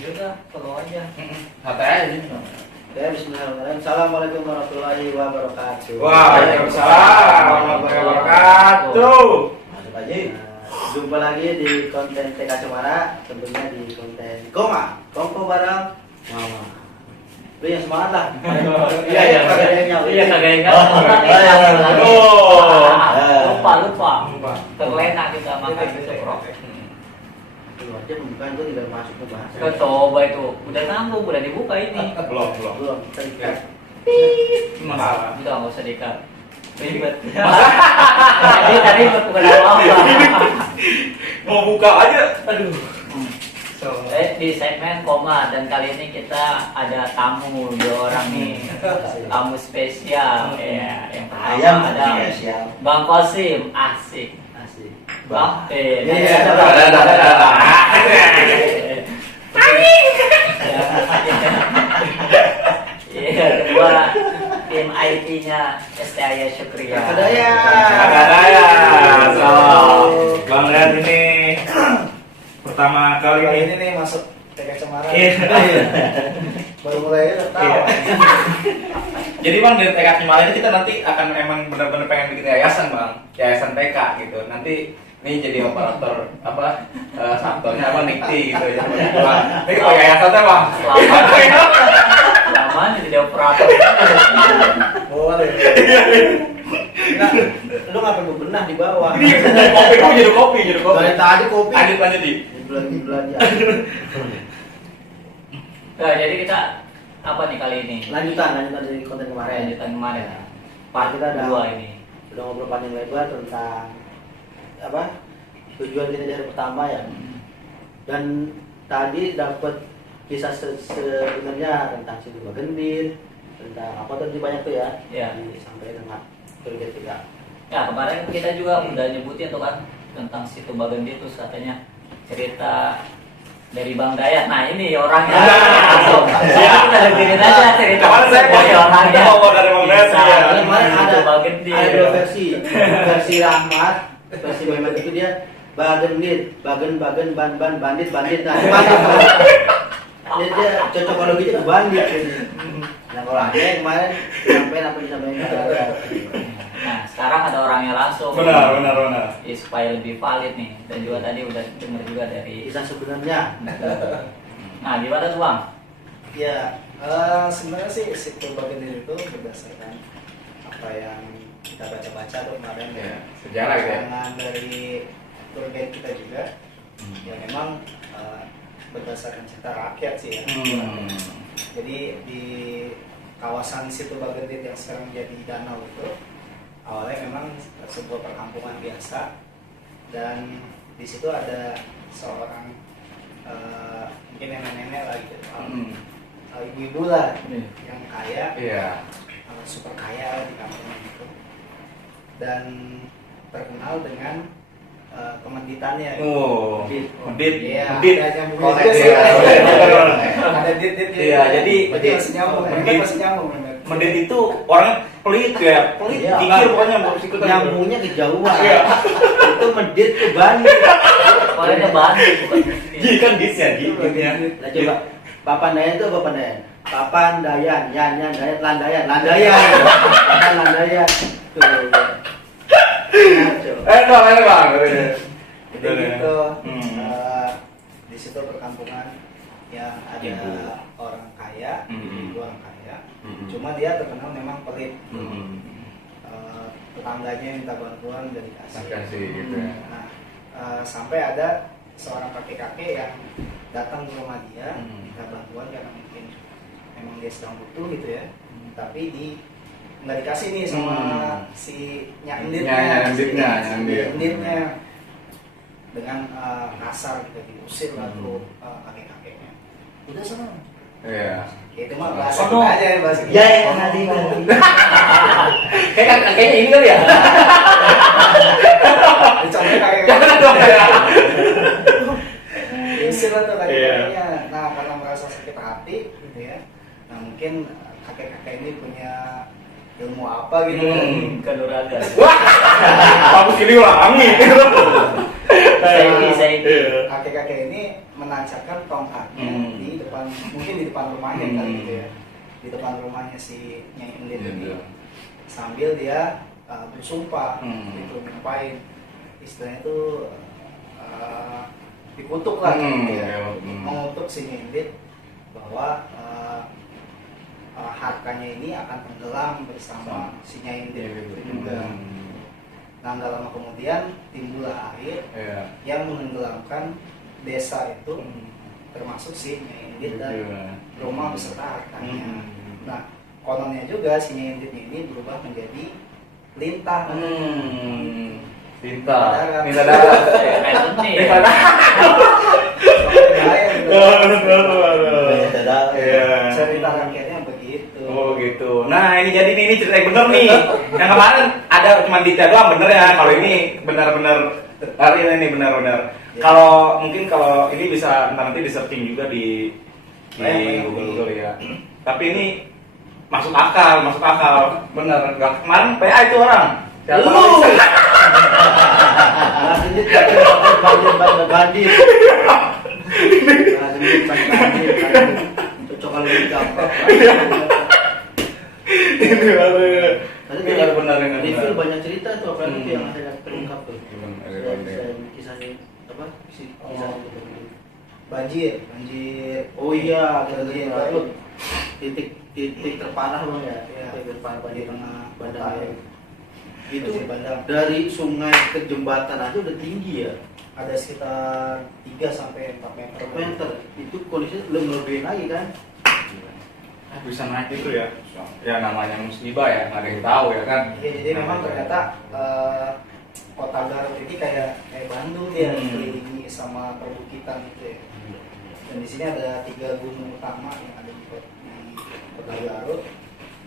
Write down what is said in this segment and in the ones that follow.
Ya udah, follow aja. Santai aja nih. Oke, bismillahirrahmanirrahim. Assalamualaikum warahmatullahi wabarakatuh. Waalaikumsalam warahmatullahi wabarakatuh. Masuk aja. Jumpa lagi di konten TK Cemara, tentunya di konten Koma, Kongko bareng Mama. Lu yang semangat lah. Iya, kagak lupa. Terlena kita makan gitu, Bro. Lu aja bukan gua tidak masuk ke bahasa. Coba itu, udah nanggung, udah dibuka ini. Belum. Belum, tadi kan. Masalah. Udah nggak usah dikat. Ribet. Tadi ribet bukan apa-apa. Mau buka aja. Aduh. Di segmen Koma, dan kali ini kita ada tamu 2 orang nih, tamu spesial ya. Yang Ayam pertama ada spesial. Bang Kosim, asik. Asik. Bang, Iya, kedua tim IT-nya STIA Syukriya. Kadaya. So, Bang Rian ini pertama kali ini nih masuk TK Cemara. Iya. Baru mulai udah tahu. Iya. Jadi Bang, dari TK Cemara ini kita nanti akan emang benar-benar pengen bikin yayasan Bang, yayasan TK gitu. Nanti ini jadi operator apa saktornya apa Nikti gitu ya. Ini kalau yayasannya Bang. Lama jadi operator. Boleh. Nah, lu ngapain bebenah di bawah? Kopi jadi kopi. Dari tadi kopi. Lanjut di. Belanja. Nah, jadi kita apa nih kali ini? Lanjutan dari konten kemarin. Lanjutan kemarin. Part Kita ada 2 ini. Udah ngobrol panjang lebar tentang apa? Tujuan kita dari pertama ya. Dan tadi dapat kisah sebenarnya tentang situ Bagendit, tentang apa tadi banyak tuh ya. Iya. Disampaikan sama target kita. Ya, kemarin kita juga udah nyebutin tuh kan tentang situ Bagendit, terus katanya cerita dari Bang Dayat. Nah, ini orangnya. Langsung. Kita dengerin aja cerita dari orangnya. Dari Bang Dayat. Kemarin ada Bagendit. Ada 2 versi. Versi Rahmat, versi Mehmet itu dia Bagendit, ban bandit. Nah, dia cocokologinya ke bandit jadi. Nah, kalau ada yang kemarin sampai apa disampaikan. Nah, sekarang ada orangnya langsung. Benar. Ya, supaya lebih valid nih. Dan juga tadi udah dengar juga dari. Kisah sebenarnya. Nah, gimana tuh Bang? Ya, sebenarnya sih situ Bagendit itu berdasarkan apa yang kita baca-baca tuh kemarin Ya, sejarah gitu ya. keterangan dari tour guide kita juga, ya memang berdasarkan cerita rakyat sih ya. Jadi di kawasan situ Bagendit yang sekarang menjadi danau itu awalnya memang sebuah perkampungan biasa, dan di situ ada seorang mungkin nenek-nenek lah gitu, ibu-ibu lah yang kaya, super kaya di kampungnya itu, dan terkenal dengan kemenditannya. Medit. Iya, Medit. ada nyambung Oh, juga sih. iya. Ada dit. Iya, jadi masih nyambung. Masih nyambung. Medit itu orang pelit ya, Iya. pikir pokoknya mau ikutan. Nyambungnya kejauhan. Iya. Itu medit ke bandit. Kalau ada bandit bukan. Jadi kan dis ya, gitu ya. Nah, coba Papandayan itu apa Pandayan? Papandayan, yan Dayat, landayan. Landayan. Tuh. Bang. Jadi gitu. Hmm. Di situ perkampungan yang ada Ibu. orang kaya, Hmm. ibu orang kaya. Hmm. Cuma dia terkenal memang pelit. Hmm. Tetangganya minta bantuan dan dikasih. Makasih gitu ya. Nah, sampai ada seorang kakek-kakek yang datang ke rumah dia minta bantuan karena mungkin memang dia sedang butuh gitu ya. Tapi nggak dikasih nih sama si Nyanditnya dengan kasar gitu, diusir lah tuh kakek-kakeknya. Udah sana. Iya. Itu mah bahasa kita aja ya, bahasa kita. Ya, nanti. Kayaknya ini kali ya. Dicontoh kakek. Diusir lah tuh kakek-kakeknya. Nah, karena merasa sakit hati gitu ya. Nah, mungkin kakek-kakek ini punya ilmu apa gitu kan. Kanuragan. Wah, kamu kiri ulangi. Saya Kakek-kakek ini menancapkan tongkatnya di mungkin di depan rumahnya kali gitu ya, di depan rumahnya si Nyai Endit ini, sambil dia bersumpah gitu, ngapain istilahnya itu dikutuk lah gitu ya, mengutuk si Nyai Endit bahwa hartanya ini akan tenggelam bersama si Nyai Endit itu juga. Nah, nggak lama kemudian timbullah air yang menenggelamkan desa itu, termasuk si Nyai Endit dan rumah beserta hartanya. Nah, kononnya juga si Nyai Endit ini berubah menjadi lintah. Lintah darat. Kayak nih. Cerita rakyatnya begitu. Oh gitu. Nah ini jadi ini cerita yang bener nih. Yang kemarin ada cuma detail doang bener ya. Kalau ini benar-benar hari ini benar-benar. Kalau mungkin kalau ini bisa nanti di searching juga di Google ya. Tapi ini masuk akal. Bener. Nggak kemarin PA itu orang. Lu. Ini banjir Gandhi. Cocok kalau gampang. Ini benar ini. Review banyak cerita tuh, apa itu yang ada terungkap tuh. Kisahnya apa? Kisah Banjir. Oh iya, Banjir. titik terparah bang ya. Iya. Titik terparah banjir Tengah bandang. kota. Itu Banjir bandang. dari sungai ke jembatan aja udah tinggi ya. Ada sekitar 3 sampai 4 meter. Meter. Itu kondisinya lebih lagi kan. Bisa naik itu ya. Ya namanya musibah ya, nggak ada yang tahu ya kan. Iya, jadi memang ternyata kota Garut ini kayak Bandung dia, dikelilingi sama perbukitan gitu ya. Dan di sini ada 3 gunung utama yang ada di kota Garut,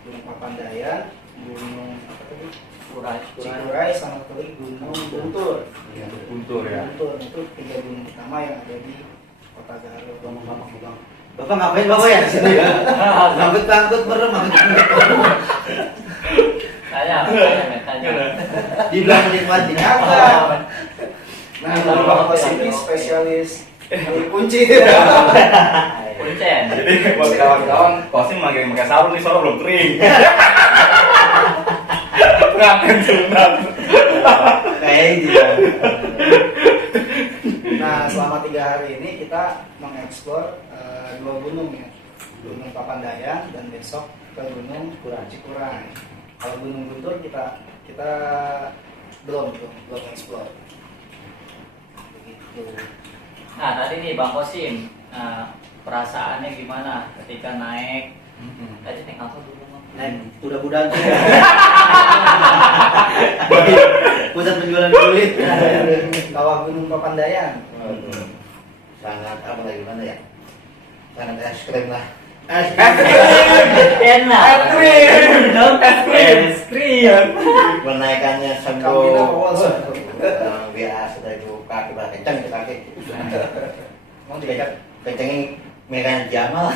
Gunung Papandayan, Gunung apa tadi? Cikuray, sama satu lagi Gunung Guntur. Guntur ya. Guntur itu 3 gunung utama yang ada di kota Garut. Bapak ngapain bapak ya di sini ya? Ngangkut merem. Tanya. Di belakang mancing apa? Nah, kalau Bapak sini spesialis kunci. Kuncen. Jadi buat kawan-kawan, Kosim lagi pakai sarung nih, soalnya belum kering. Ngapain sunat? Kayak gitu. Nah, selama 3 hari ini kita mengeksplor 2 gunung ya, Gunung Papandayan dan besok ke Gunung Cikuray. Kalau Gunung Guntur kita belum eksplor. Begitu. Nah tadi nih Bang Kosim, perasaannya gimana ketika naik? Tadi naik apa dulu Bang? Naik kuda-kudaan tuh. Pusat penjualan kulit. Kawah Gunung Papandayan. Sangat apa lagi gimana ya? Sangat ekstrim lah. Enak. Es krim. Menaikannya Kamina sembuh. Walls. Biasa dari kaki kencang ke kaki. Mau diikat. Kencengin mereka Jamal.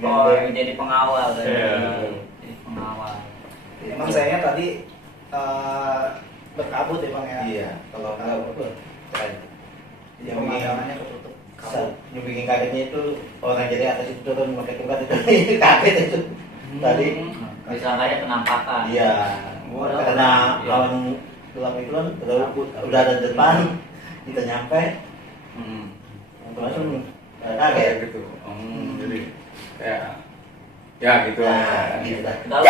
Oh, jadi pengawal tadi. Iya. Jadi pengawal. Emang sayangnya tadi berkabut ya Bang ya. Iya, kalau enggak keren. Jadi pemandangannya ketutup kabut. Yang bikin kagetnya itu orang jadi atas itu turun pakai tongkat itu kaget itu. Tadi Bisa kayak penampakan. iya, karena lawan gelap itu kan udah ada di depan, kita nyampe, langsung kaget Gitu. Jadi kayak ya gitu. Nah, gitu dah. Tahu?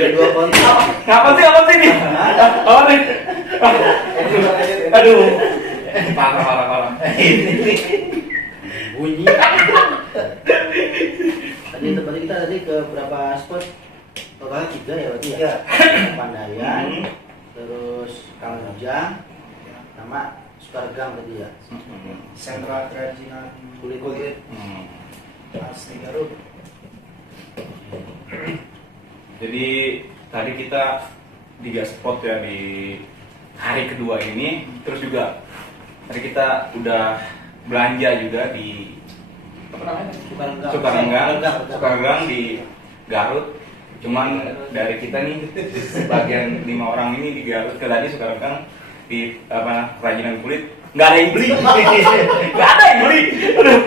Dua konten. Ngapain sih nih? Apa nih? Aduh. Parah. Bunyi. Tadi kita ke berapa spot? Total 3 ya berarti ya. Pandayan, terus Kamojang, sama Sukargang tadi ya. Sentra kerajinan kulit asli Garut. Jadi tadi kita 3 spot ya di hari kedua ini. Terus juga tadi kita udah belanja juga di apa namanya? Sukarenggang. Sukarenggang di Garut. Cuman dari kita nih sebagian 5 orang ini di Garut ke tadi Sukarenggang di apa kerajinan kulit nggak ada yang beli. Nggak ada yang beli. Aduh,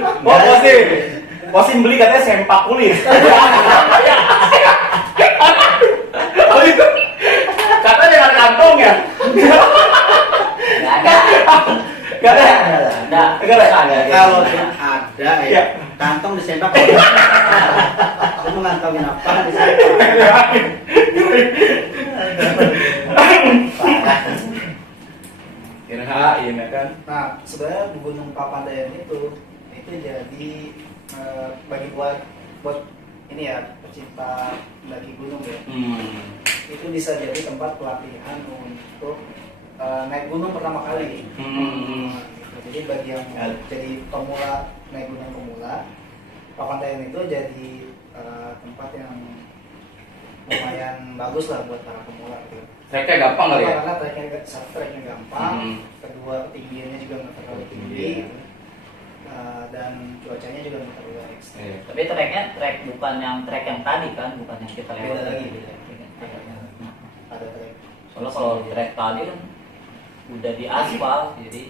Posin beli katanya sempak kulit. Oh itu katanya ada kantong ya? Nggak ada. Nggak ada. Nggak ada. Kalau ada ya, kantong disempak. Kamu ngantongin apa disempak? Kirain ya kan? Nah, sebenarnya Gunung Papandayan itu jadi bagi buat ini ya pecinta mendaki gunung ya. Itu bisa jadi tempat pelatihan untuk naik gunung pertama kali. Gitu. Jadi bagi yang jadi pemula naik gunung pemula, Papandayan itu jadi tempat yang lumayan bagus lah buat para pemula gitu. Treknya gampang kali ya? Karena treknya gampang, kedua ketinggiannya juga nggak terlalu tinggi, dan cuacanya juga nggak terlalu ekstrim. Tapi trek bukan yang trek yang tadi kan, bukan yang kita lewat. Beda lagi, beda. Ada trek. Soalnya kalau trek tadi kan udah di aspal, jadi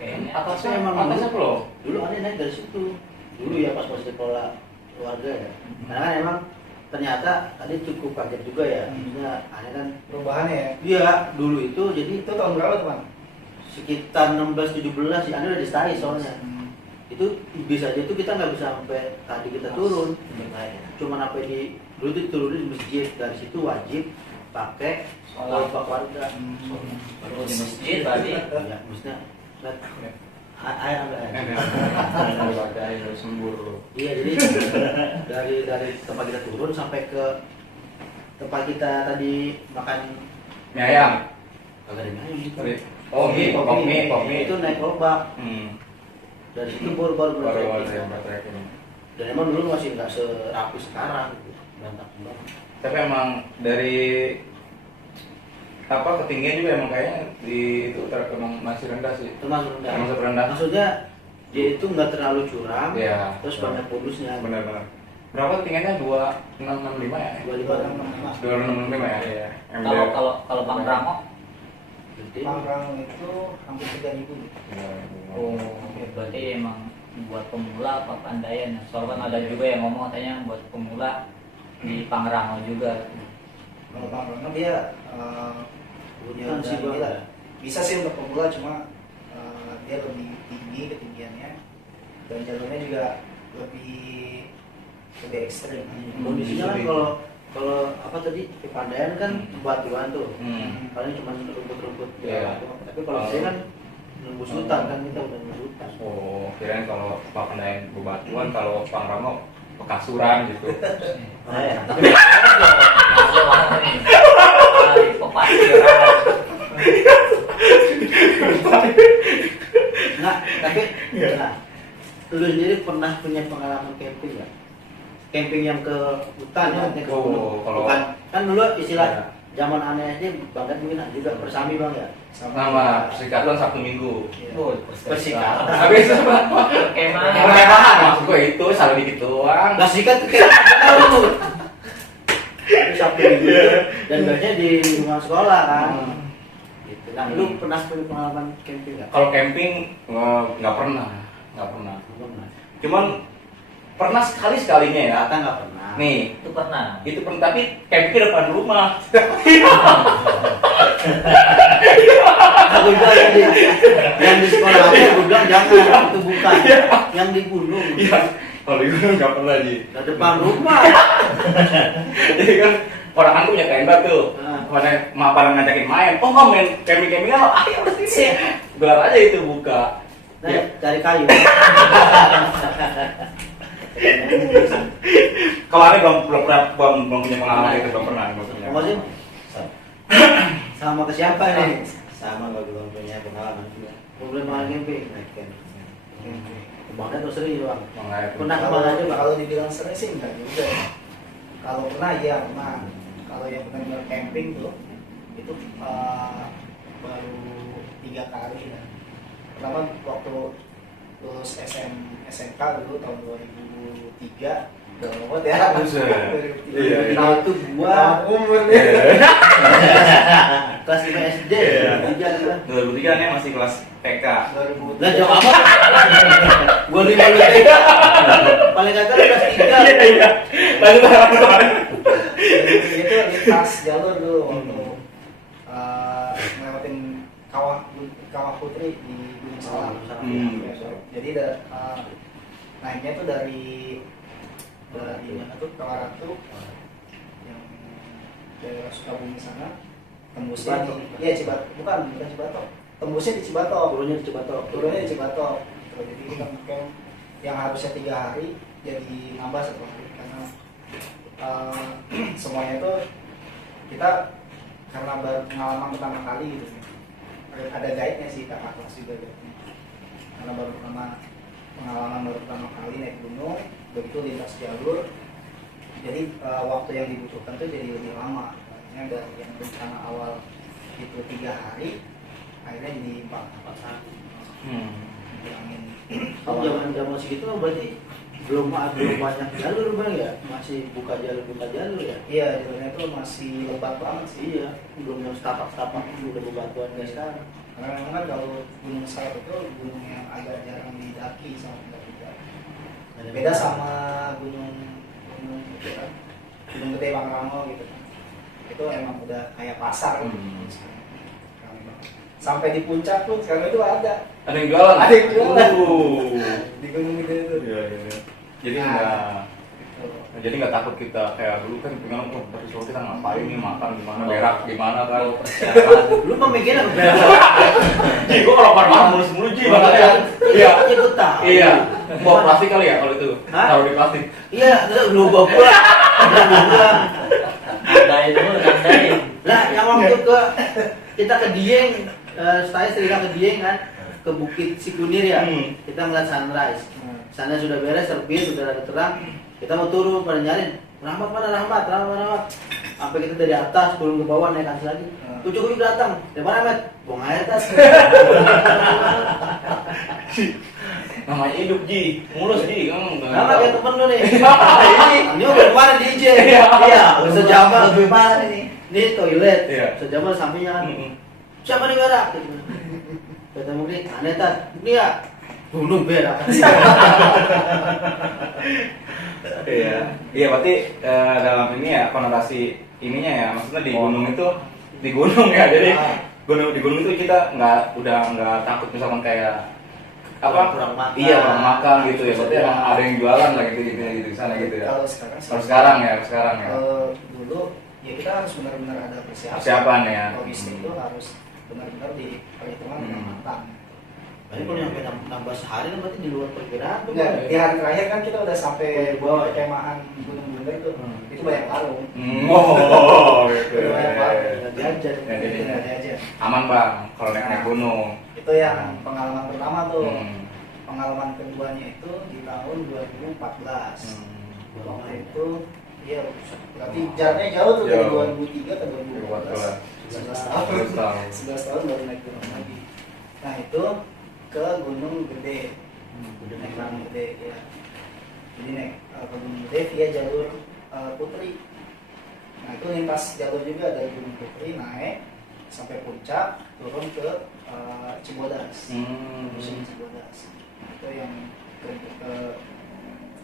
kayaknya Atasnya belum. Dulu aneh naik dari situ. Dulu ya pas masih sekolah keluarga ya. Karena kan emang ternyata tadi cukup kaget juga ya. Maksudnya aneh kan Perubahannya ya. iya dulu itu jadi Itu tahun berapa teman? sekitar 16-17 ya aneh udah di stay soalnya. Itu bisa aja tuh kita nggak bisa sampai tadi kita turun. Cuman apa di dulu tuh turun di masjid, dari situ wajib pakai Sholat. warga. Baru di masjid tadi. Ya, maksudnya air ambil air. Dari sembur. Iya, jadi dari tempat kita turun sampai ke tempat kita tadi makan Mie ayam. kagak ada mie ayam gitu. Oh, mie. Itu naik gerobak. Dari situ baru Baru bertrek. yang trek ini. Dan emang dulu masih nggak serapi sekarang gitu. Berantakan banget. Tapi emang dari apa ketinggian juga emang kayaknya di itu emang masih rendah sih. Termasuk rendah. Termasuk rendah. Maksudnya dia itu nggak terlalu curam, Iya. terus banyak bonusnya. Benar-benar. Berapa ketinggiannya? 2665 ya? 2665 ya? Iya. Kalau Pangrango, Gede. Pangrango itu hampir 3.000. berarti emang buat pemula Papandayan. Soalnya kan ada juga yang ngomong katanya buat pemula di Pangrango juga. Kalau Pangrango dia Bukan sih dan Bang. gila. Bisa sih untuk pemula, cuma dia lebih tinggi ketinggiannya dan jalurnya juga lebih ekstrim. Kondisinya kan kalau apa tadi Papandayan kan batuan tuh, paling cuma rumput-rumput. Iya. Tapi kalau saya kan nembus hutan kan kita udah nembus hutan. Oh, kirain kalau Papandayan bebatuan, kalau Pangrango pekasuran gitu. Nah, ya. Ada mana nih? Dari pepatiran. Nggak, tapi nah, lu sendiri pernah punya pengalaman camping nggak? Camping yang ke hutan ya, ke gunung. kalau- Bukan, kan dulu istilah Iya. zaman aneh aja banget mungkin ada juga bersami Bang ya. Nama persikatan Sabtu Minggu. Oh, Persikatan. Habis itu apa? Kemana? Perkemahan maksud gue itu salah dikit doang. Lah sikat tuh kayak tahu. Itu Sabtu Minggu itu, dan biasanya di lingkungan sekolah kan. Gitu. Nah, lu pernah punya pengalaman camping nggak? Kalau camping nggak pernah. Belum pernah. Cuman pernah sekalinya ya. Kata nggak pernah. Nih, Itu pernah. itu pernah tapi camping di depan rumah. Aku bilang yang di sekolah aku gue bilang jangan, itu bukan. Yang di gunung. Iya. Kalau di gunung nggak pernah sih. Di depan rumah. Jadi kan orang kan punya tenda tuh. Nah. Pada ngajakin main. Oh nggak main camping kan? Ayo udah sini. Gelar aja itu buka. Nah, Ya. cari kayu. Kalau aneh belum punya pengalaman itu belum pernah. Kamu sih? Sama ke siapa nih? Sama gak belum punya pengalaman juga. Problem malah camping. Kemana tuh sering Bang? Pernah kemana aja Bang? Kalau dibilang sering sih enggak juga. Kalau pernah ya pernah. Kalau yang benar-benar camping tuh itu baru 3 kali ya. Pertama waktu lulus SMK dulu tahun 2003, udah lama ya. Buset. 2003. Iya, iya. Nah itu gua umur nih. kelas 5 SD, Iya. 2003 kan. 2003 nih masih kelas TK. 2003. Lah jauh amat. Gua 5 paling kagak kelas 3. Iya. Lanjut kemarin. Itu lintas jalur dulu waktu ngelewatin Kawah Putri di Gunung Salam. Jadi naiknya tuh dari mana tuh Kawaratu yang daerah Sukabumi sana, tembusnya Cibatok. di bukan Cibatok, tembusnya di Cibatok, Turunnya di Cibatok. turunnya di Cibatok. Jadi kita mungkin yang harusnya 3 hari jadi nambah 1 hari karena semuanya itu kita karena baru pengalaman pertama kali gitu, ada guide-nya sih kakak kelas juga guide-nya. Karena pengalaman baru pertama kali naik gunung, begitu lintas jalur, jadi waktu yang dibutuhkan tuh jadi lebih lama. Akhirnya dari yang rencana awal itu 3 hari, akhirnya jadi 4 hari. Bilangin. Kalau zaman segitu berarti belum banyak jalur bang ya, masih buka jalur ya. Iya, jalurnya itu masih lebat banget sih. Iya, belum yang setapak udah bebatuan kayak sekarang. Karena memang kan kalau Gunung Salak itu gunung yang agak jarang didaki sama pendaki. Beda sama gunung itu kan, Gunung Gede Pangrango gitu kan. Itu emang udah kayak pasar gitu. Rame banget. Sampai di puncak pun sekarang itu ada. Ada yang jualan? Ada yang jualan. Uh. Di Gunung Gede itu. Iya, iya. Jadi Nah, nggak jadi nggak takut kita kayak dulu kan pengen tapi soal kita ngapain nih, makan gimana, berak gimana kan. Lu mah mikir apa berapa? Ji, gua kalau makan mulus-mulus Ji, Iya. makanya. Iya. Ya gua tahu. Iya. Bawa plastik kali ya kalau itu. Hah? Taruh di plastik. Iya, lu bawa pulang. Nandain dulu, nandain. Lah, yang waktu kita ke Dieng, saya cerita ke Dieng kan, ke Bukit Sikunir ya. Kita ngeliat sunrise. Sana sudah beres, terbit, sudah ada terang. Kita mau turun pada nyariin. Rahmat mana Rahmat? Sampai kita dari atas turun ke bawah naik atas lagi. Kucuk datang. Dari mana Met? Buang air tas. Namanya hidup Ji, mulus Ji, kamu nggak Nama tahu. kayak temen lu nih. Ini udah kemarin DJ. Iya, sejaman lebih parah ini. Ini toilet. Iya. Sejaman sampingnya kan. Mm-mm. Siapa nih berak? Kata mungkin aneh tas. Ini ya. Bunuh berak. Iya, iya berarti dalam ini ya konotasi ininya ya, maksudnya di gunung itu di gunung ya, jadi di gunung itu kita udah nggak takut misalkan kayak apa? Kurang makan. Iya, kurang makan gitu ya, berarti emang ada yang jualan lah gitu di sana gitu ya. Kalau sekarang sih. Kalau sekarang ya. Kalau dulu ya kita harus benar-benar ada Persiapan ya. Logistik itu harus benar-benar diperhitungkan dengan matang. Ini kalau nyampe nambah sehari kan berarti di luar perkiraan tuh. Enggak, Bang. di hari terakhir kan kita udah sampai Bawah. kemahan Gunung Bunda itu. Itu banyak karung. Oh, gitu. Udah banyak karung. Nggak jajan. Ya, jadi Itu nggak aja. aman bang, kalau naik gunung. Itu yang pengalaman pertama tuh. Hmm. Pengalaman keduanya itu di tahun 2014. Waktu itu iya, berarti jaraknya jauh tuh dari Jauh. 2003 ke 2014. 11 tahun. 11 tahun. 11 tahun baru naik gunung lagi. Nah itu ke Gunung Gede. Naik Gunung Gede ya. Jadi naik ke Gunung Gede via jalur Putri. Nah itu lintas jalur juga dari Gunung Putri naik sampai puncak, turun ke Cibodas. Musim Cibodas. Nah, itu yang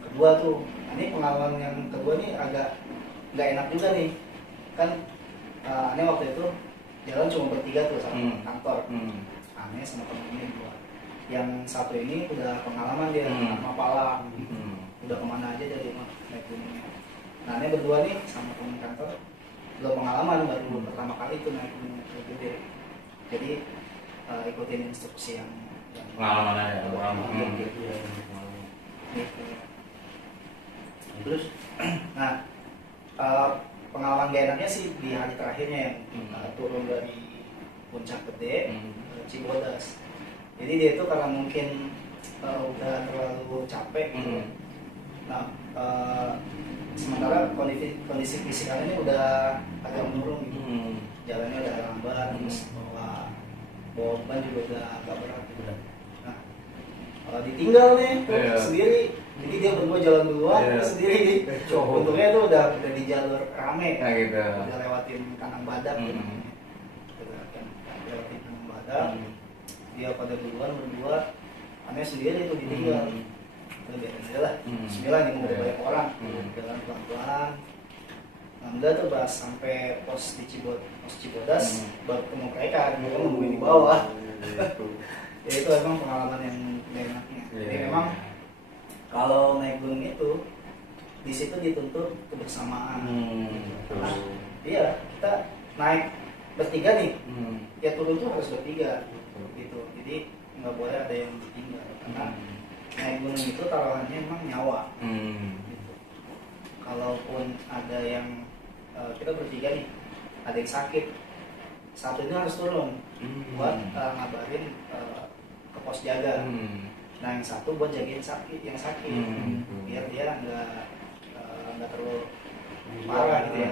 kedua tuh. Nah, ini pengalaman yang kedua nih agak nggak enak juga nih. Kan aneh waktu itu jalan cuma bertiga tuh sama kantor. Aneh sama temennya dua. Yang satu ini udah pengalaman dia sama Palang. Udah kemana aja jadi naik gunungnya. Nah ini berdua nih sama temen kantor belum pengalaman, baru pertama kali itu naik gunung Gede. Jadi ikutin instruksi yang Pengalaman aja, pengalaman. gitu. Terus Nah pengalaman gak enaknya sih di hari terakhirnya yang turun dari Puncak Gede ke Cibodas. Jadi dia itu karena mungkin udah terlalu capek gitu. Nah sementara kondisi fisiknya ini udah agak menurun gitu. Jalannya udah lambat, terus bawa beban juga udah agak berat gitu. Nah ditinggal nih Iya. sendiri. Jadi dia berdua jalan duluan, Iya. dia sendiri. Untungnya itu udah di jalur rame, Nah gitu. udah lewatin kandang badak. Hmm. Lewatin kandang badak, dia pada duluan berdua, aneh sendiri tuh ditinggal. Udah biarin aja lah. Hmm. Bismillah nih mau Iya. banyak orang, Hmm. jalan pelan-pelan. Alhamdulillah tuh pas sampai pos Cibodas, baru ketemu mereka, mereka nungguin di bawah. Ya itu emang pengalaman yang gak enaknya. Jadi Iya. memang kalau naik gunung itu di situ dituntut kebersamaan. Nah, iya, kita naik bertiga nih, ya turun tuh harus bertiga gitu. Jadi nggak boleh ada yang ditinggal karena naik gunung itu taruhannya emang nyawa. Gitu. Kalaupun ada yang kita bertiga nih, ada yang sakit, satunya harus turun buat ngabarin ke pos jaga. Nah yang satu buat jagain yang sakit, biar dia nggak terlalu parah gitu ya.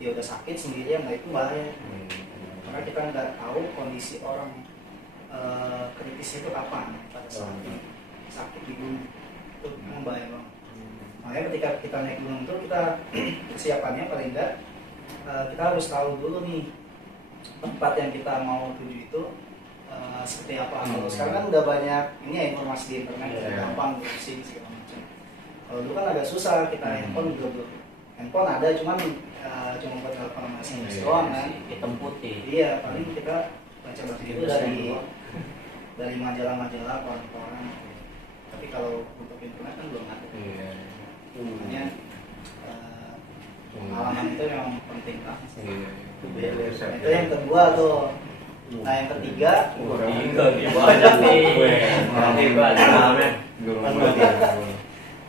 Dia udah sakit sendirian, nah itu bahaya. Karena kita nggak tahu kondisi orang kritis itu kapan pada saat sakit di gunung, itu memang bahaya banget. Makanya ketika kita naik gunung itu kita persiapannya paling enggak kita harus tahu dulu nih tempat yang kita mau tuju itu seperti apa. Kalau sekarang kan udah banyak ini ya, informasi di internet, gampang browsing segala macam. Kalau dulu kan agak susah, kita handphone juga belum. Handphone ada cuman cuma buat telepon SMS doang kan. Hitam putih. Iya, paling kita baca-baca itu dari majalah-majalah, koran-koran. Tapi kalau untuk internet kan belum ada. Makanya pengalaman itu yang penting kan. Itu yang kedua tuh. Nah yang ketiga, Banyak nih.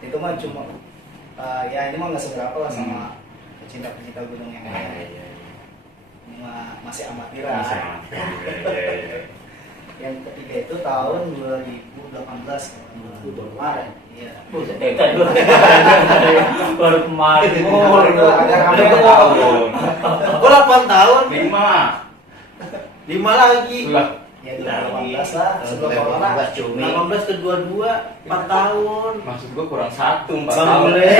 itu mah cuma ya ini mah nggak seberapa lah sama pecinta-pecinta gunung yang lain. Ini mah masih amatiran. Yang ketiga itu tahun 2018 Baru kemarin. Iya. Baru kemarin. Oh, itu agak rame tahun. Gua 8 tahun, 5 5 lagi. Ya 2018 lah, sebelum corona. 18 ke 22, 4 tahun. Maksud gua kurang 1, 4 Baru tahun. boleh.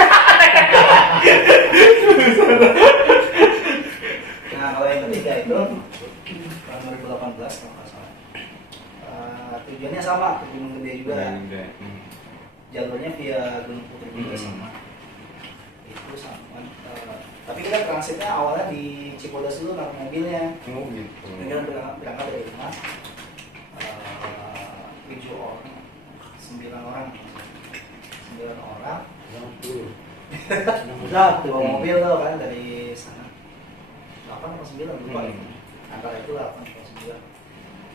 Nah kalau yang ketiga itu tahun 2018 kalau nggak salah. Tujuannya sama ke Gunung Gede juga. Jalurnya via Gunung Putri juga sama. Itu sama. Tapi kita transitnya awalnya di Cibodas dulu naruh mobilnya. Oh gitu. Kita berangkat dari rumah 7 orang, 9 orang, 9 orang. Bawa mobil tuh kan dari sana 8 atau 9 lupa. Antara itu 8 atau 9.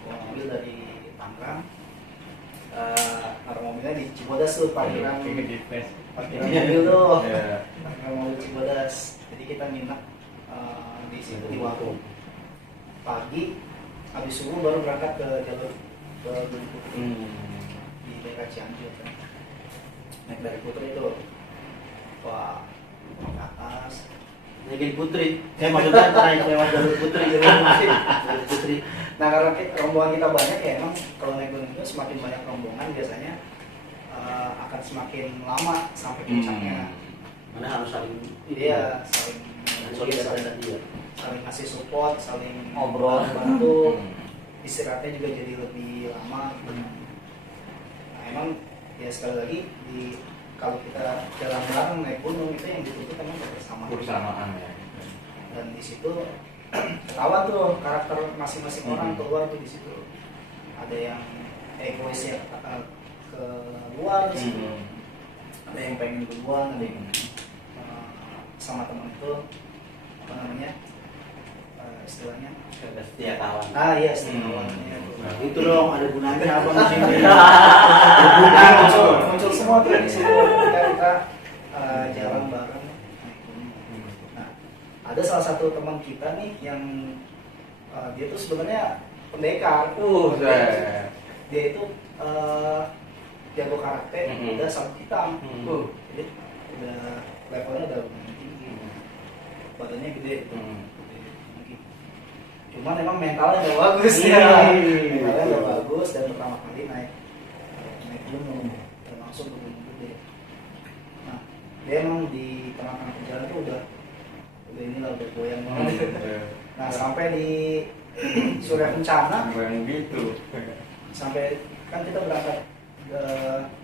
Bawa mobil dari Tangerang. Naruh mobilnya di Cibodas tuh parkiran mobil tuh. Parkiran mobil Cibodas. Jadi kita nginep di situ di Wagung. Pagi habis subuh baru berangkat ke jalur ke Gunung Putri di daerah Cianjur kan. Naik dari Putri itu, wah ke atas. Jadi Putri. Saya maksudnya naik lewat jalur Putri, jalur Putri. Nah karena rombongan kita banyak ya emang kalau naik gunung itu semakin banyak rombongan biasanya akan semakin lama sampai puncaknya. Mana harus saling Dia saling solidaritas dia. saling kasih support, saling Ngobrol. bantu. Istirahatnya juga jadi lebih lama. Nah emang ya sekali lagi kalau kita jalan bareng naik gunung itu yang dituntut emang Kebersamaan ya. Dan di situ ketahuan tuh karakter masing-masing orang keluar tuh di situ. Ada yang egoisnya ke luar di situ. Ada yang pengen duluan, ada yang sama teman itu apa namanya istilahnya Setia kawan. iya setia kawan. Itu dong ada gunanya apa di sini? Muncul semua tuh di situ ketika kita jalan bareng. Nah, ada salah satu teman kita nih yang dia tuh sebenarnya pendekar. Dia itu jago karate, udah sabuk hitam. Jadi udah levelnya udah lumayan tinggi. Badannya gede. Cuman emang mentalnya nggak bagus ya. Mentalnya nggak bagus dan pertama kali naik tengah-tengah perjalanan tuh udah inilah udah goyang banget. Nah sampai di Surya Kencana yang gitu. sampai kan kita berangkat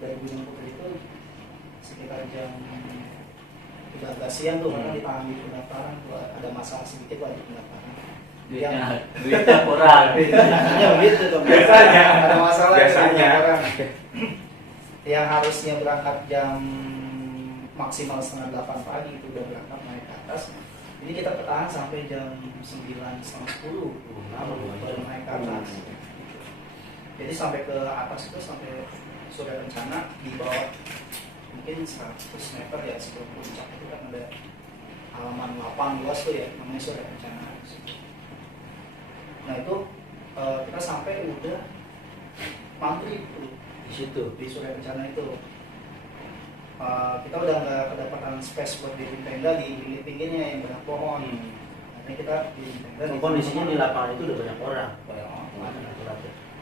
dari Gunung Putri itu sekitar jam 13 siang tuh karena di tanggal pendaftaran tuh ada masalah sedikit lah di pendaftaran. Duitnya kurang. Biasanya begitu tuh. Biasanya. Ada masalah di Biasanya. pendaftaran. Yang harusnya berangkat jam maksimal setengah 8 pagi itu udah berangkat naik ke atas. Jadi kita bertahan sampai jam 9 setengah 10 baru naik ke atas. Jadi sampai ke atas itu sampai Surya Kencana di bawah mungkin 100 meter ya sebelum puncak itu kan ada halaman lapang luas tuh ya namanya Surya Kencana. Nah itu kita sampai udah maghrib tuh Di situ. di Surya Kencana itu. Kita udah nggak kedapatan space buat diri tenda di pinggirnya yang banyak pohon. Akhirnya kita di tenda. Kondisinya di lapangan itu udah banyak orang.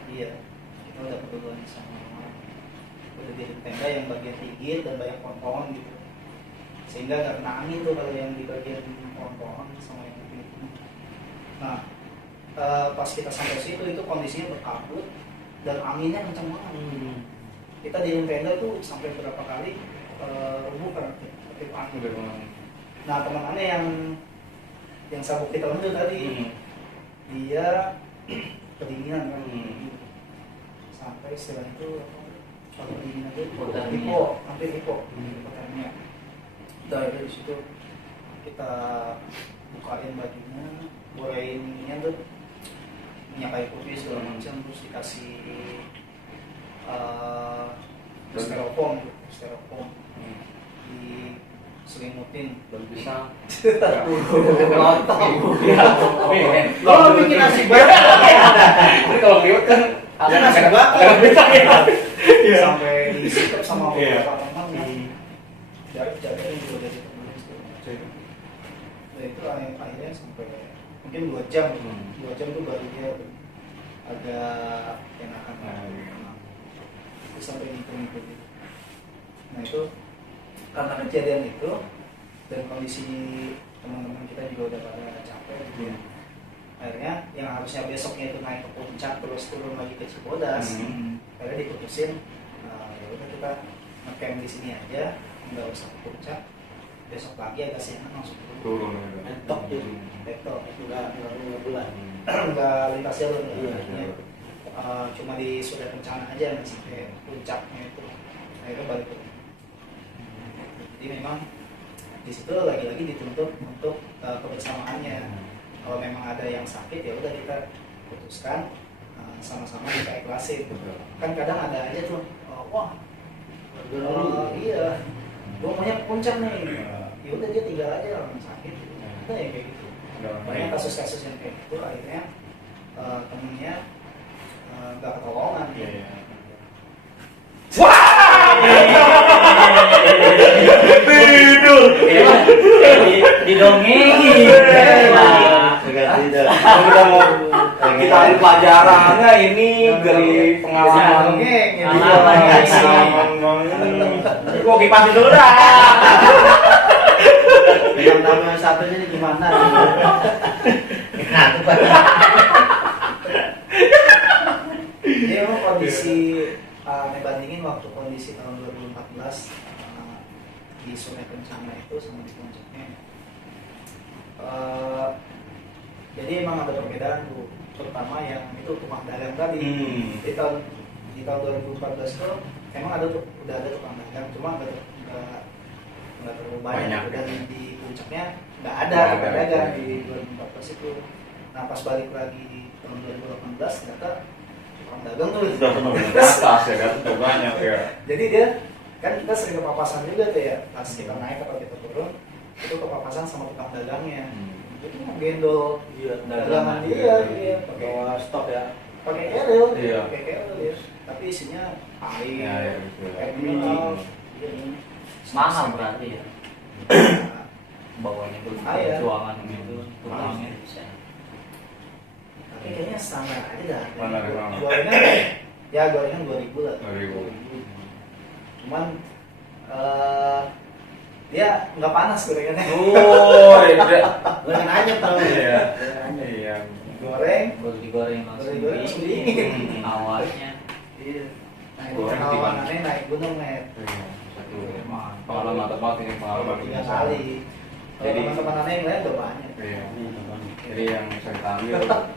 Iya, kita udah kebetulan sama orang. Udah di tenda yang bagian tinggi dan banyak pohon-pohon gitu. Sehingga nggak kena angin tuh kalau yang di bagian pohon-pohon sama yang di pinggir. Nah, pas kita sampai situ itu kondisinya berkabut dan anginnya kencang banget. Kita di tenda tuh sampai berapa kali rubuh karena ketip angin. Nah teman aneh yang sabuk kita itu tadi dia kedinginan kan. Sampai setelah itu kalau kedinginan itu hampir hipo hipotermia. Dari situ kita bukain bajunya, borain ininya tuh minyak kayu putih segala macam, terus dikasih styrofoam diselimutin Dan bisa. Kalau bikin nasi bakar, Ini kalau liwat kan ada nasi bakar. agak bisa ya. sampai disikap sama Iya. beberapa teman yang jadinya juga dari teman itu. Nah itu akhirnya sampai mungkin 2 jam, 2 jam tuh baru dia agak enakan. Itu sampai gitu. Nah itu karena kejadian itu dan kondisi teman-teman kita juga udah pada capek gitu ya. Akhirnya yang harusnya besoknya itu naik ke puncak terus turun lagi ke Cibodas, akhirnya diputusin ya udah kita ngecamp di sini aja, nggak usah ke puncak. Besok pagi agak siang langsung turun. Mentok jadi. Betul, Enggak bulan. nggak lintas jalur ya. Iya. Artinya, cuma di Surya Kencana aja nggak sampai puncaknya itu. Akhirnya balik turun. Jadi memang di situ lagi-lagi dituntut untuk kebersamaannya. Kalau memang ada yang sakit ya udah kita putuskan sama-sama kita ikhlasin. Kan kadang ada aja tuh, wah, iya, gue maunya ke puncak nih. Ya udah dia tinggal aja orang sakit. Ada yang kayak gitu. Banyak kasus-kasus yang kayak gitu akhirnya temennya nggak ketolongan. Tidur. Didongengin. Kita mau kita ambil pelajarannya ini dari pengalaman. Gua kipasin dulu dah. Yang tamu yang satunya ini gimana? Jadi memang kondisi dibandingin waktu kondisi tahun 2014 di Surya Kencana itu sama di puncaknya. Jadi emang ada perbedaan tuh, terutama yang itu tukang dagang tadi. Di tahun 2014 tuh emang udah ada tukang dagang, cuma nggak terlalu banyak. Dan di puncaknya nggak ada tukang dagang di 2014 itu. Nah pas balik lagi di tahun 2018 ternyata tukang dagang tuh Sudah penuh di atas ya kan, sudah banyak ya. jadi dia kan kita sering kepapasan juga tuh ya, pas kita naik atau kita turun itu kepapasan sama tukang dagangnya. Itu gendol dagangan dia pakai Bawa stok ya. keril, Iya. pakai keril ya. Tapi isinya air, gitu. air mineral, Mahal berarti ya. Bawanya tuh Iya. perjuangan gitu, tulangnya bisa. Tapi kayaknya standar aja dah. Mana memang? Gorengan 2000 lah. 2000. Cuman dia nggak panas gorengannya. Oh, iya. Gorengan anyep tau. Iya. Anyep. Iya. Goreng, Baru digoreng langsung Digoreng langsung dingin. Awalnya iya. Nah itu Goreng pengalamannya naik gunung net. Iya. Satu pengalaman mantap banget ini pengalaman 3 kali. Kalau Jadi- teman-teman aneh yang lain udah banyak. Iya. Jadi yang bisa kita ambil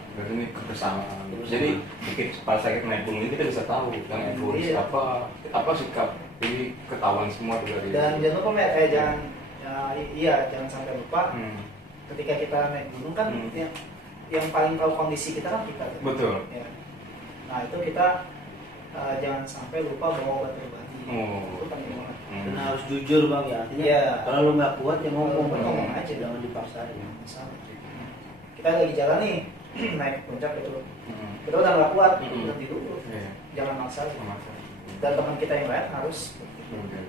berarti ini kebersamaan. Jadi dikit pas sakit naik gunung ini kita bisa tahu yang egois Iya. apa sikap ini ketahuan semua juga di. Dan jangan lupa Met, jangan jangan sampai lupa Hmm. ketika kita naik gunung kan yang paling tahu kondisi kita kan kita. Kan? Betul. Ya. Nah itu kita jangan sampai lupa bawa obat obati. Oh. Itu penting banget. Dan harus jujur bang ya. Artinya Iya. kalau lu nggak kuat ya ngomong, Ngomong aja. jangan dipaksain. Misalnya, kita lagi jalan nih naik ke puncak itu, Hmm. kita udah nggak kuat, Mm-mm. berhenti dulu, Iya. jangan maksa. Sama. Dan teman kita yang lain harus, Oke.